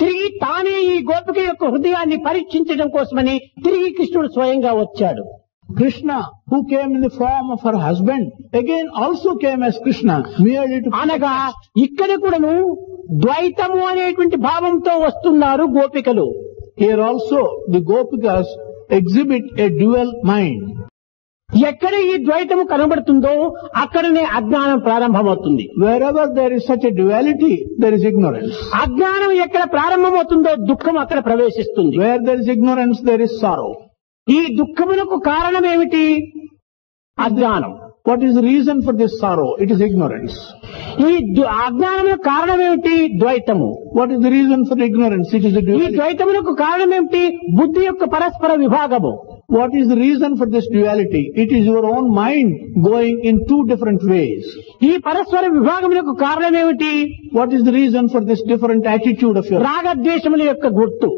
తిరిగి తానే ఈ గోపిక యొక్క హృదయాన్ని పరీక్షించడం కోసమని తిరిగి కృష్ణుడు స్వయంగా వచ్చాడు. Krishna, who came in the form of her husband, again also came as Krishna, merely to... అనగా ఇక్కడ కూడాను ద్వైతము అనేటువంటి భావంతో వస్తున్నారు గోపికలు. Here also the Gopikas exhibit a dual mind. ఎక్కడ ఈ ద్వైతము కనబడుతుందో అక్కడనే అజ్ఞానం ప్రారంభమవుతుంది. Wherever there is such a duality, there is ignorance. అజ్ఞానం ఎక్కడ ప్రారంభమవుతుందో దుఃఖం అక్కడ ప్రవేశిస్తుంది. Where there is ignorance, there is sorrow. ఈ దుఃఖమునకు కారణం ఏమిటి? అజ్ఞానం. What is the reason for this sorrow? It is ignorance. ఈ అజ్ఞానమునకు కారణం ఏమిటి? ద్వైతము. What is the reason for ignorance? It is the ఈ duality. ద్వైతమునకు కారణం ఏమిటి? బుద్ధి యొక్క పరస్పర విభాగము. What is the reason for this duality? It is your own mind going in two different ways. ఈ పరస్పర విభాగమునకు కారణం ఏమిటి? What is the reason for this different attitude of yours? రాగద్వేషముల యొక్క గుర్తు.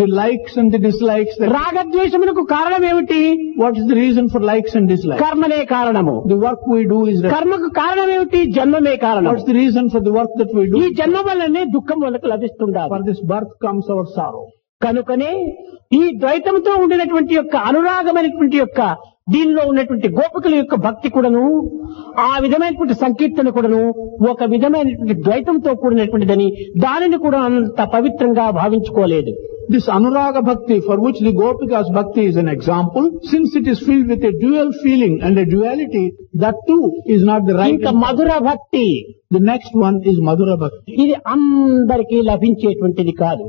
The likes and the dislikes. రాగద్వేషమునకు కారణం ఏమిటి? What is the reason for likes and dislikes? కర్మనే కారణము. The work we do is... కర్మకు కారణం ఏమిటి? జన్మమే కారణం. What's the reason for the work that we do? ఈ జన్మ వల్లనే దుఃఖం మనకు లభిస్తుండాలి. For this birth comes our sorrow. కనుకనే ఈ ద్వైతంతో ఉండినటువంటి యొక్క అనురాగమైనటువంటి యొక్క దీనిలో ఉన్నటువంటి గోపికల యొక్క భక్తి కూడాను ఆ విధమైనటువంటి సంకీర్తన కూడాను ఒక విధమైనటువంటి ద్వైతంతో కూడినటువంటిదని దానిని కూడా అంత పవిత్రంగా భావించుకోలేదు. This Anuraga Bhakti, for which the Gopikas Bhakti is an example, since it is filled with a dual feeling and a duality, that too is not the right. ఇంకా మధుర భక్తి. The next one is Madhura Bhakti. ఇది అందరికీ లభించేటువంటిది కాదు.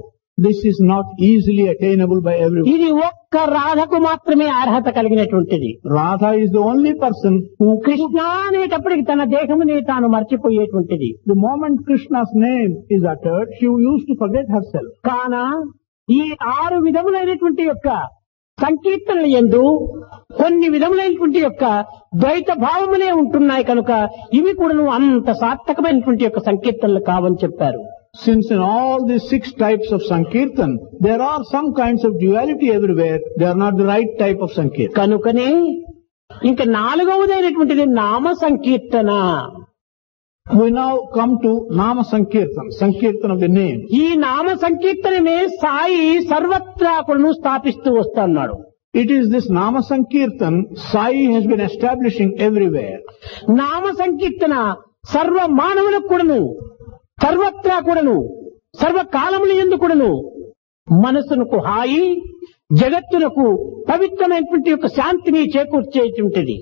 This is not easily attainable by everyone. ఇది ఒక్క రాధకు మాత్రమే అర్హత కలిగినటువంటిది. Radha is the only person who... Krishna అనేటప్పటికి తన దేహమునే తాను మర్చిపోయేటువంటిది. The moment Krishna's name is uttered, she used to forget herself. కాన ఈ 6 విధములైనటువంటి యొక్క సంకీర్తనల యందు కొన్ని విధములైనటువంటి యొక్క ద్వైత భావములే ఉంటున్నాయి కనుక ఇవి కూడా అంత సార్థకమైనటువంటి యొక్క సంకీర్తనలు కావని చెప్పారు. Since in all these 6 types of Sankirtan, there are some kinds of duality everywhere, they are not the right type of Sankirtan. కనుకనే ఇంకా 4వదైనటువంటిది నామ సంకీర్తన. We now come to Nama Sankirtan, Sankirtan of the name. ఈ నామ సంకీర్తననే సాయి సర్వత్రా కూడా స్థాపిస్తూ వస్తున్నాడు. It is this Nama Sankirtan Sai has been establishing everywhere. నామ సంకీర్తన సర్వ మానవులకు కూడాను సర్వత్రా కూడాను సర్వకాలముల యందు కూడాను మనసునకు హాయి జగత్తులకు పవిత్రమైనటువంటి యొక్క శాంతిని చేకూర్చేటువంటిది.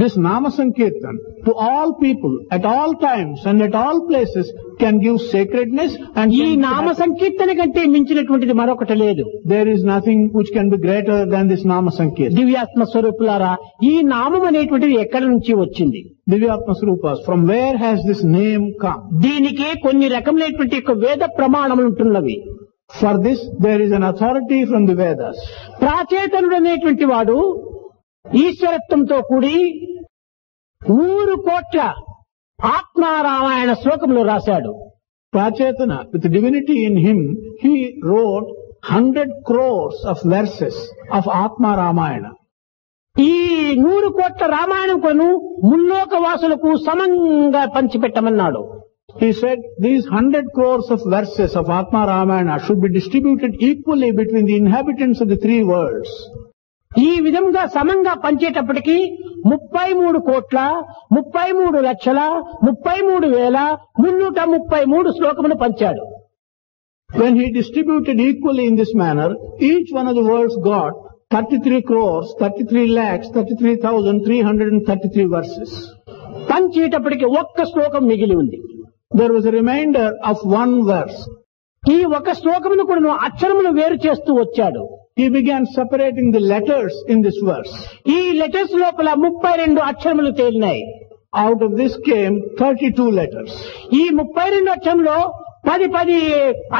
This Nama Sankirtan to all people at all times and at all places can give sacredness and ఈ నామ సంకీర్తన కంటే మించినటువంటిది మరొకటి లేదు. There is nothing which can be greater than this Nama Sankirtan. దివ్యాత్మ స్వరూపులారా, ఈ నామం అనేటువంటిది ఎక్కడి నుంచి వచ్చింది? Divyatma Swarupas, from where has this name come? దీనికి కొన్ని రకములైనటువంటి యొక్క వేద ప్రమాణములు ఉంటున్నవి. For this there is an authority from the Vedas. ప్రాచేతనుడు అనేటువంటి వాడు ఈశ్వరత్వంతో కూడి 100 కోట్ల ఆత్మారామాయణ శ్లోకములు రాశాడు. Prachetana, with divinity in him, he wrote 100 crores of verses of Atma Ramayana. ఈ 100 కోట్ల రామాయణం కొను ముల్లోక వాసులకు సమంగా పంచిపెట్టమన్నాడు. He said these 100 crores of verses of Atma Ramayana should be distributed equally between the inhabitants of the 3 worlds. ఈ విధంగా సమంగా పంచేటప్పటికి 33,33,33,333 శ్లోకములు పంచాడు. When he distributed equally in this manner, each one of the worlds got 33 crores, 33 lakhs, 33,333 verses. పంచేటప్పటికి ఒక్క శ్లోకం మిగిలి ఉంది. There was a remainder of 1 verse. ఈ ఒక శ్లోకమును కూడా అక్షరములు వేరు చేస్తూ వచ్చాడు. He began separating the letters in this verse. ఈ లెటర్స్ లోపల 32 అక్షరములు తేలినాయి. Out of this came 32 letters. ఈ 32 అక్షరంలో 10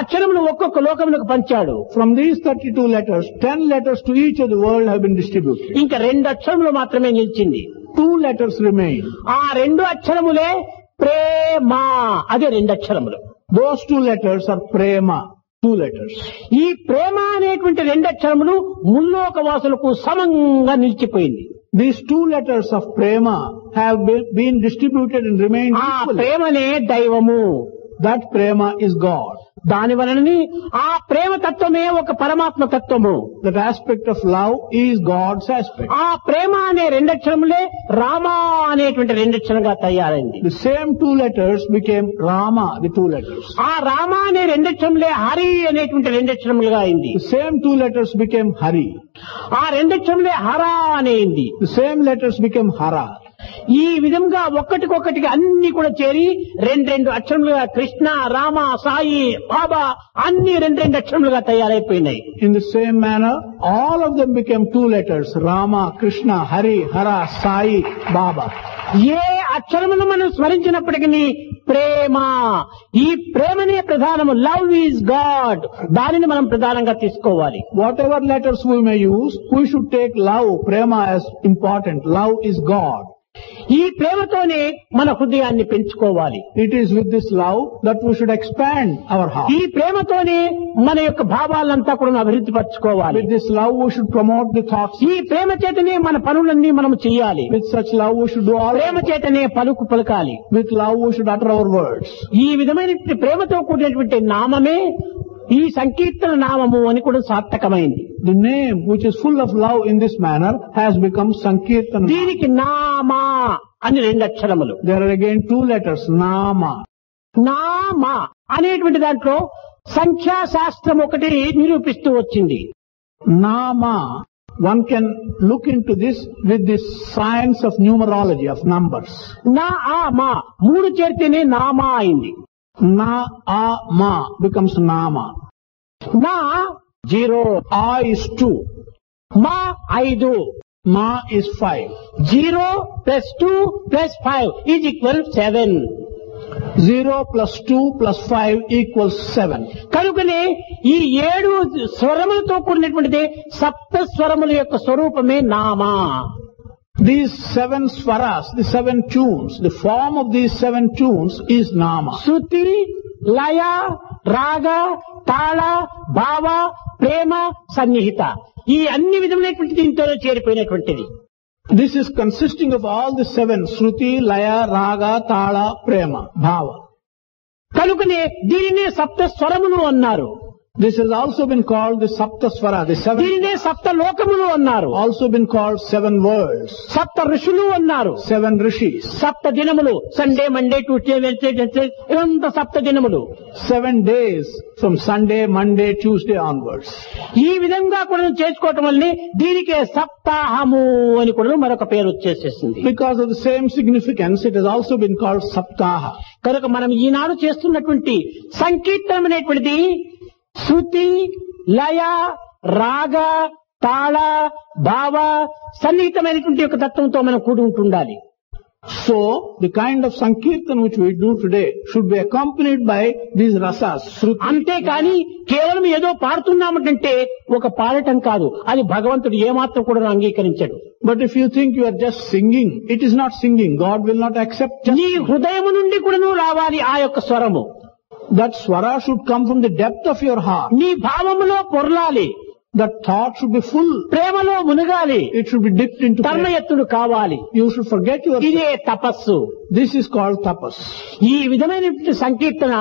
అక్షరములు ఒక్కొక్క లోకములకు పంచాడు. From these 32 letters, 10 letters to each of the world have been distributed. ఇంకా 2 అక్షరములు మాత్రమే నిలిచింది. 2 letters remain. ఆ 2 అక్షరములే ప్రేమ. అదే 2 అక్షరములు. Those 2 letters are prema. 2 letters. ఈ ప్రేమ అనేటువంటి 2 అక్షరములు ముల్లోక వాసులకు సమంగా నిలిచిపోయింది. These 2 letters of prema have been distributed and remained ఆ equally. ప్రేమనే దైవము. That prema is God. దాని వలనని ఆ ప్రేమ తత్వమే ఒక పరమాత్మ తత్వము. That aspect of love is God's aspect. ఆ ప్రేమ అనే 2 అక్షరములే రామ అనేటువంటి 2 అక్షరంగా తయారైంది. The same 2 letters became Rama, the 2 letters. ఆ రామ అనే 2 అక్షరములే హరి అనేటువంటి 2 అక్షరములుగా అయింది. The same 2 letters became Hari. ఆ 2 అక్షరములే హర అనేది. The same letters became Hara. ఈ విధంగా ఒక్కటికొక్కటికి అన్ని కూడా చేరి 2 అక్షరములుగా కృష్ణ, రామ, సాయి, బాబా అన్ని 2 అక్షరములుగా తయారైపోయినాయి. In the same manner, all of them became 2 letters. Rama, Krishna, Hari, Hara, Sai, Baba. ఏ అక్షరమును మనం స్మరించినప్పటికీ ప్రేమ, ఈ ప్రేమనే ప్రధానము. Love is God. దానిని మనం ప్రధానంగా తీసుకోవాలి. Whatever letters we may use, we should take love, prema as important. Love is God. ఈ ప్రేమతోనే మన హృదయాన్ని పెంచుకోవాలి. It is with this love that we should expand our heart. ఈ ప్రేమతోనే మన యొక్క భావాలంతా కూడా అభివృద్ధి పరచుకోవాలి. With this love we should promote the thoughts. ఈ ప్రేమ చేతనే మన పనులన్నీ మనం చేయాలి. With such love we should do all. ప్రేమ చేతనే పలకాలి. With love we should utter our words. ఈ విధమైన ప్రేమతో కూడినటువంటి నామమే ఈ సంకీర్తన నామము అని కూడా సార్థకమైంది. The name which is full of love in this manner has become Sankirtana. దీనికి నామ అని 2 అక్షరములు. There are again 2 letters, Nama. నామ అనేటువంటి దాంట్లో సంఖ్యాశాస్త్రం ఒకటి నిరూపిస్తూ వచ్చింది. Nama, one can look into this with this science of numerology, of numbers. నా ఆ మా 3 చేరితేనే నామా అయింది. Na, A, Ma becomes Nama. నా 0, A is 2. మా 5, Ma is 5. 0 plus 2 plus 5 is equal 7. 0 plus 2 plus 5 equals 7. కనుకనే ఈ 7 స్వరములతో కూడినటువంటిది సప్త స్వరముల యొక్క స్వరూపమే Nama. These 7 swaras, the 7 tunes, the form of these 7 tunes is Nama. శృతి, లయ, రాగ, తాళ, భావ, ప్రేమ, సన్నిహిత ఈ అన్ని విధములైనటువంటి దీంతో చేరిపోయినటువంటిది. This is consisting of all the 7, Shruti, Laya, Raga, Tala, Prema, Bhava. కనుకనే దీనినే సప్త స్వరములు అన్నారు. This has also been called the Saptasvara, the seven, దీనినే సప్త లోకములు అన్నారు, also been called seven worlds, సప్త ఋషులు అన్నారు, seven rishis, సప్త దినములు, సండే మండే ట్యూస్డే వెన్స్డే ఇదంతా సప్త దినములు. 7 days from Sunday, Monday, Tuesday onwards. ఈ విధంగా కూడా చేసుకోవటం వల్లనే దీనికే సప్తాహము అని కూడా మరొక పేరు వచ్చేసేసింది. Because of the same significance, it has also been called Saptaha. కనుక మనం ఈనాడు చేస్తున్నటువంటి సంకీర్తనం అనేటువంటిది శృతి, లయ, రాగ, తాళ, భావ, సన్నిహితమైనటువంటి యొక్క తత్వంతో మనం కూడి ఉంటుండాలి. So, the kind of Sankirtan which we do today should be accompanied by these rasas, Shruti. అంతేకాని కేవలం ఏదో పాడుతున్నామంటే ఒక పాడటం కాదు, అది భగవంతుడు ఏమాత్రం కూడా అంగీకరించాడు. But if you think you are just singing, it is not singing. God will not accept just నీ హృదయం నుండి కూడా రావాలి ఆ యొక్క స్వరము. that swara should come from the depth of your heart. నీ భావములో పొరలాలి, That thought should be full. ప్రేమలో మునగాలి, It should be dipped into prayer. తన్మయత్తుడు కావాలి. You should forget your. ఇదే తపస్సు. This is called tapas. ఈ విధమైనటువంటి సంకీర్తన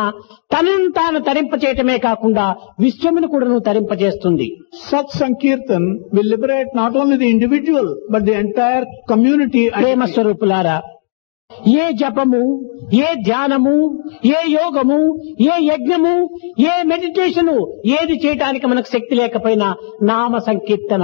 తనను తాను తరింపచేయటమే కాకుండా విశ్వమును కూడా తరింపచేస్తుంది. Such Sankirtan will liberate not only the individual but the entire community. ప్రేమ స్వరూపులారా, ఏ జపము, ఏ ధ్యానము, ఏ యోగము, ఏ యజ్ఞము, ఏ మెడిటేషను ఏది చేయటానికి మనకు శక్తి లేకపోయినా నామ సంకీర్తన,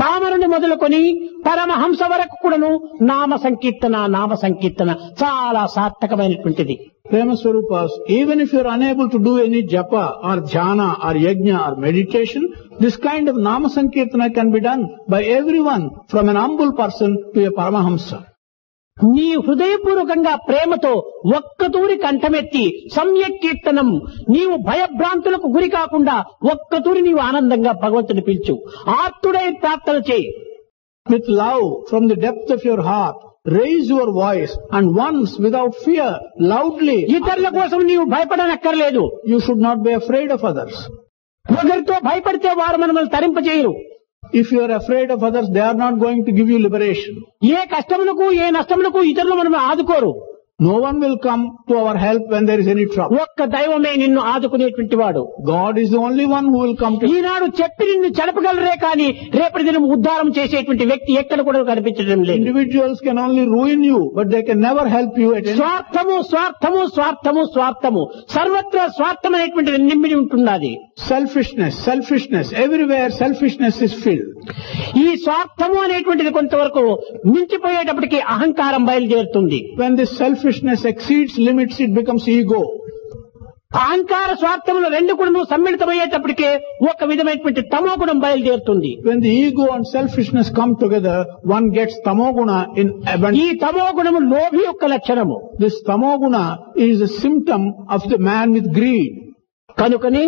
పామరుని మొదలుకొని పరమహంస వరకు కూడాను నామ సంకీర్తన, నామ సంకీర్తన చాలా సార్థకమైనటువంటిది. Prema Swarupas, even if you are unable to do any japa or dhyana or yajna or meditation, this kind of nama sankirtana can be done by everyone from an humble person to a paramahamsa. నీ హృదయపూర్వకంగా ప్రేమతో ఒక్కతూరి కంఠమెత్తి సమ్యక్ కీర్తనం, నీవు భయభ్రాంతులకు గురి కాకుండా ఒక్కతూరి నీవు ఆనందంగా భగవంతుని పిలుచు, ఆర్తుడై ప్రార్థన చేయి. With love from the depth of your heart, raise your voice and once without fear, loudly. ఇతరుల కోసం నీవు భయపడనక్కర్లేదు. You should not be afraid of others. ఒకరితో భయపడితే వారు మనల్ని తరింపజేయరు. If you are afraid of others, they are not going to give you liberation. ఏ కష్టమునకు ఏ నష్టమునకు ఇతరులు మనం ఆదుకోరు. No one will come to our help when there is any trouble. ఒక్క దైవమే నిన్ను ఆదుకునేటువంటి వాడు. God is the only one who will come to you. ఈనాడు చెప్పి నిన్ను చెడపగలరే కానీ రేపటి దినం ఉద్ధారం చేసేటువంటి వ్యక్తి ఎక్కడ కూడా కనిపించడం లేదు. Individuals can only ruin you, but they can never help you at any. స్వార్థము స్వార్థము స్వార్థము స్వార్థము సర్వత్రా స్వార్థం అనేటువంటిది నిండి ఉంటున్నది. Selfishness, selfishness, everywhere selfishness is filled. ఈ స్వార్థము అనేటువంటిది కొంతవరకు మించిపోయేటప్పటికి అహంకారం బయలుదేరుతుంది. When this selfishness exceeds limits, it becomes ego. అహంకార స్వార్థములు రెండు కూడా సమ్మిళితమయ్యేటప్పటికే ఒక విధమైనటువంటి తమోగుణం బయలుదేరుతుంది. When the ego and selfishness come together, one gets tamoguna in abundance. ఈ తమోగుణము లోభి యొక్క లక్షణము. This tamoguna is a symptom of the man with greed. కనుకని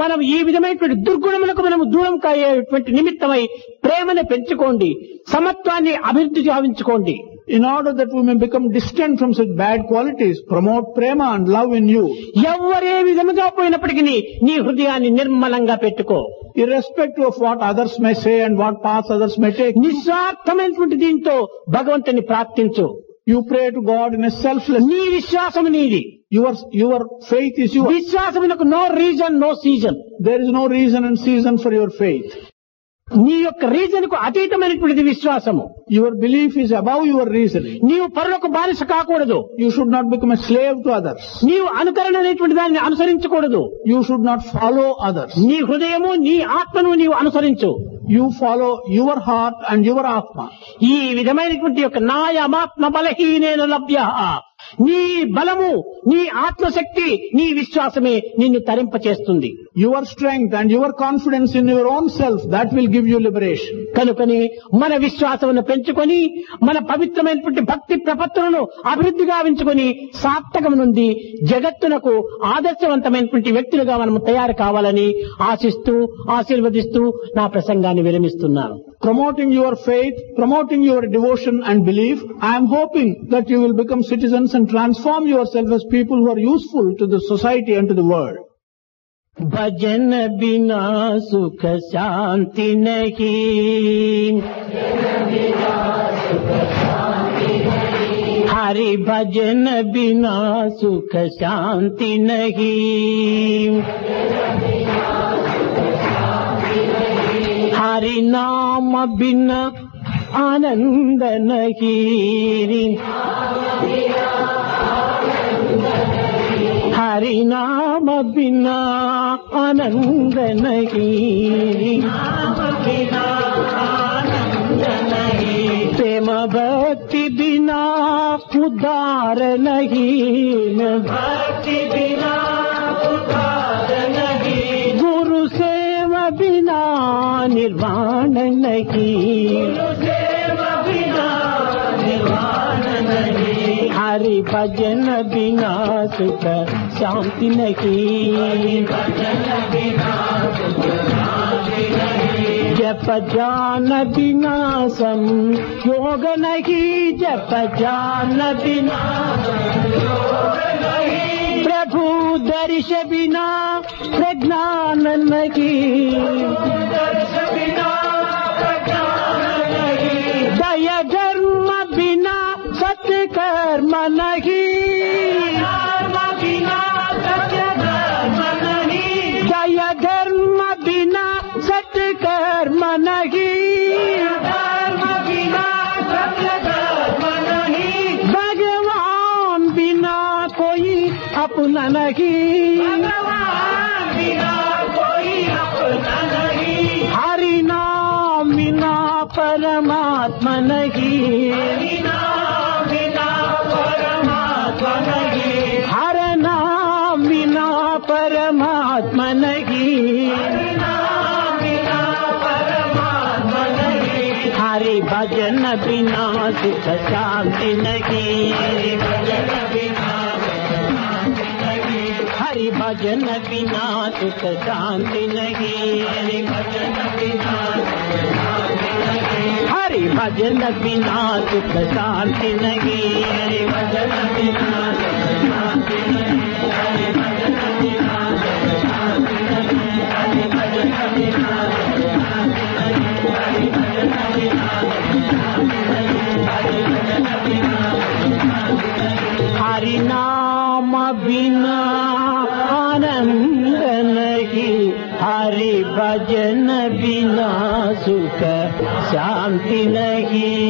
మనం ఈ విధమైనటువంటి దుర్గుణములకు మనము దూరం కాయేటువంటి నిమిత్తమై ప్రేమను పెంచుకోండి, సమత్వాన్ని అభివృద్ధి గావించుకోండి. In order that we may become distant from such bad qualities, promote prema and love in you. ఎవరే విధముగా పోయినప్పటికీ నీ హృదయాన్ని నిర్మలంగా పెట్టుకో. Irrespective of what others may say and what paths others may take, నిస్వార్థమైనటువంటి దీంతో భగవంతుని ప్రార్థించు. you pray to God in a selfless. నీ విశ్వాసము నీది. Your faith is yours. విశ్వాసమునకు no reason no season. There is no reason and season for your faith. నీ యొక్క రీజన్ కు అతీతమైనటువంటిది విశ్వాసము. Your belief is above your reasoning. నీవు పరులకు బానిస కాకూడదు. You should not become a slave to others. నీవు అనుకరణ అనేటువంటి దాన్ని అనుసరించకూడదు. You should not follow others. నీ హృదయము నీ ఆత్మను నీవు అనుసరించు. You follow your heart and your atma. ఈ విధమైనటువంటి యొక్క నాయమాత్మ బలహీనేన లభ్య, నీ బలము నీ ఆత్మశక్తి నీ విశ్వాసమే నిన్ను తరింపచేస్తుంది. Your strength and your confidence in your own self, that will give you liberation. కనుకని మన విశ్వాసమును పెంచుకొని మన పవిత్రమైనటువంటి భక్తి ప్రపత్తులను అభివృద్ధి గావించుకొని సార్థకం నుండి జగత్తునకు ఆదర్శవంతమైనటువంటి వ్యక్తులుగా మనం తయారు కావాలని ఆశిస్తూ ఆశీర్వదిస్తూ నా ప్రసంగాన్ని విరమిస్తున్నాను. Promoting your faith, promoting your devotion and belief, I am hoping that you will become citizens and transform yourself as people who are useful to the society and to the world. भजन बिना सुख शांति नहीं, हरि भजन बिना सुख शांति नहीं. हरि नाम बिना आनंद नहीं, हरि नाम बिना आनंद नहीं, प्रेम भक्ति बिना उद्धार नहीं, भक्ति बिना उद्धार नहीं, गुरु सेवा बिना निर्वाण नहीं, गुरु सेवा बिना निर्वाण नहीं, हरि भजन बिना सुख शांति नहीं, भजन बिना सुख शांति नहीं, जप ज्ञान बिना संयोग नहीं, जप ज्ञान बिना संयोग नहीं, प्रभु दर्श बिना प्रज्ञान नहीं, दर्श बिना प्रज्ञान नहीं, दया धर्म बिना सत्कर्म नहीं, धर्म बिना सत्कर्म नहीं, दया धर्म बिना सत्कर्म नहीं, धर्म बिना सत्कर्म नहीं, भगवान बिना कोई अपना नहीं, भगवान बिना कोई अपना नहीं, हरि नाम बिना परमात्मा नहीं, हरि नाम बिना परमात्मा नहीं, हर नाम बिना परमात्मा नहीं, हरि नाम बिना परमात्मा नहीं, हरि भजन बिना सुख शांति नहीं, हरि भजन बिना हरि भजन बिना सुख शांति नहीं, हरि भजन बिना हरि भजन बिना सुख शांति नहीं, हरि भजन बिना शांति नहीं, हरि भजन बिना शांति नहीं, हरि भजन बिना शांति नहीं, हरि भजन बिना शांति नहीं, हरि भजन बिना शांति नहीं, हरि नाम बिना आनंद नहीं, हरि भजन बिना सुख शांति नहीं।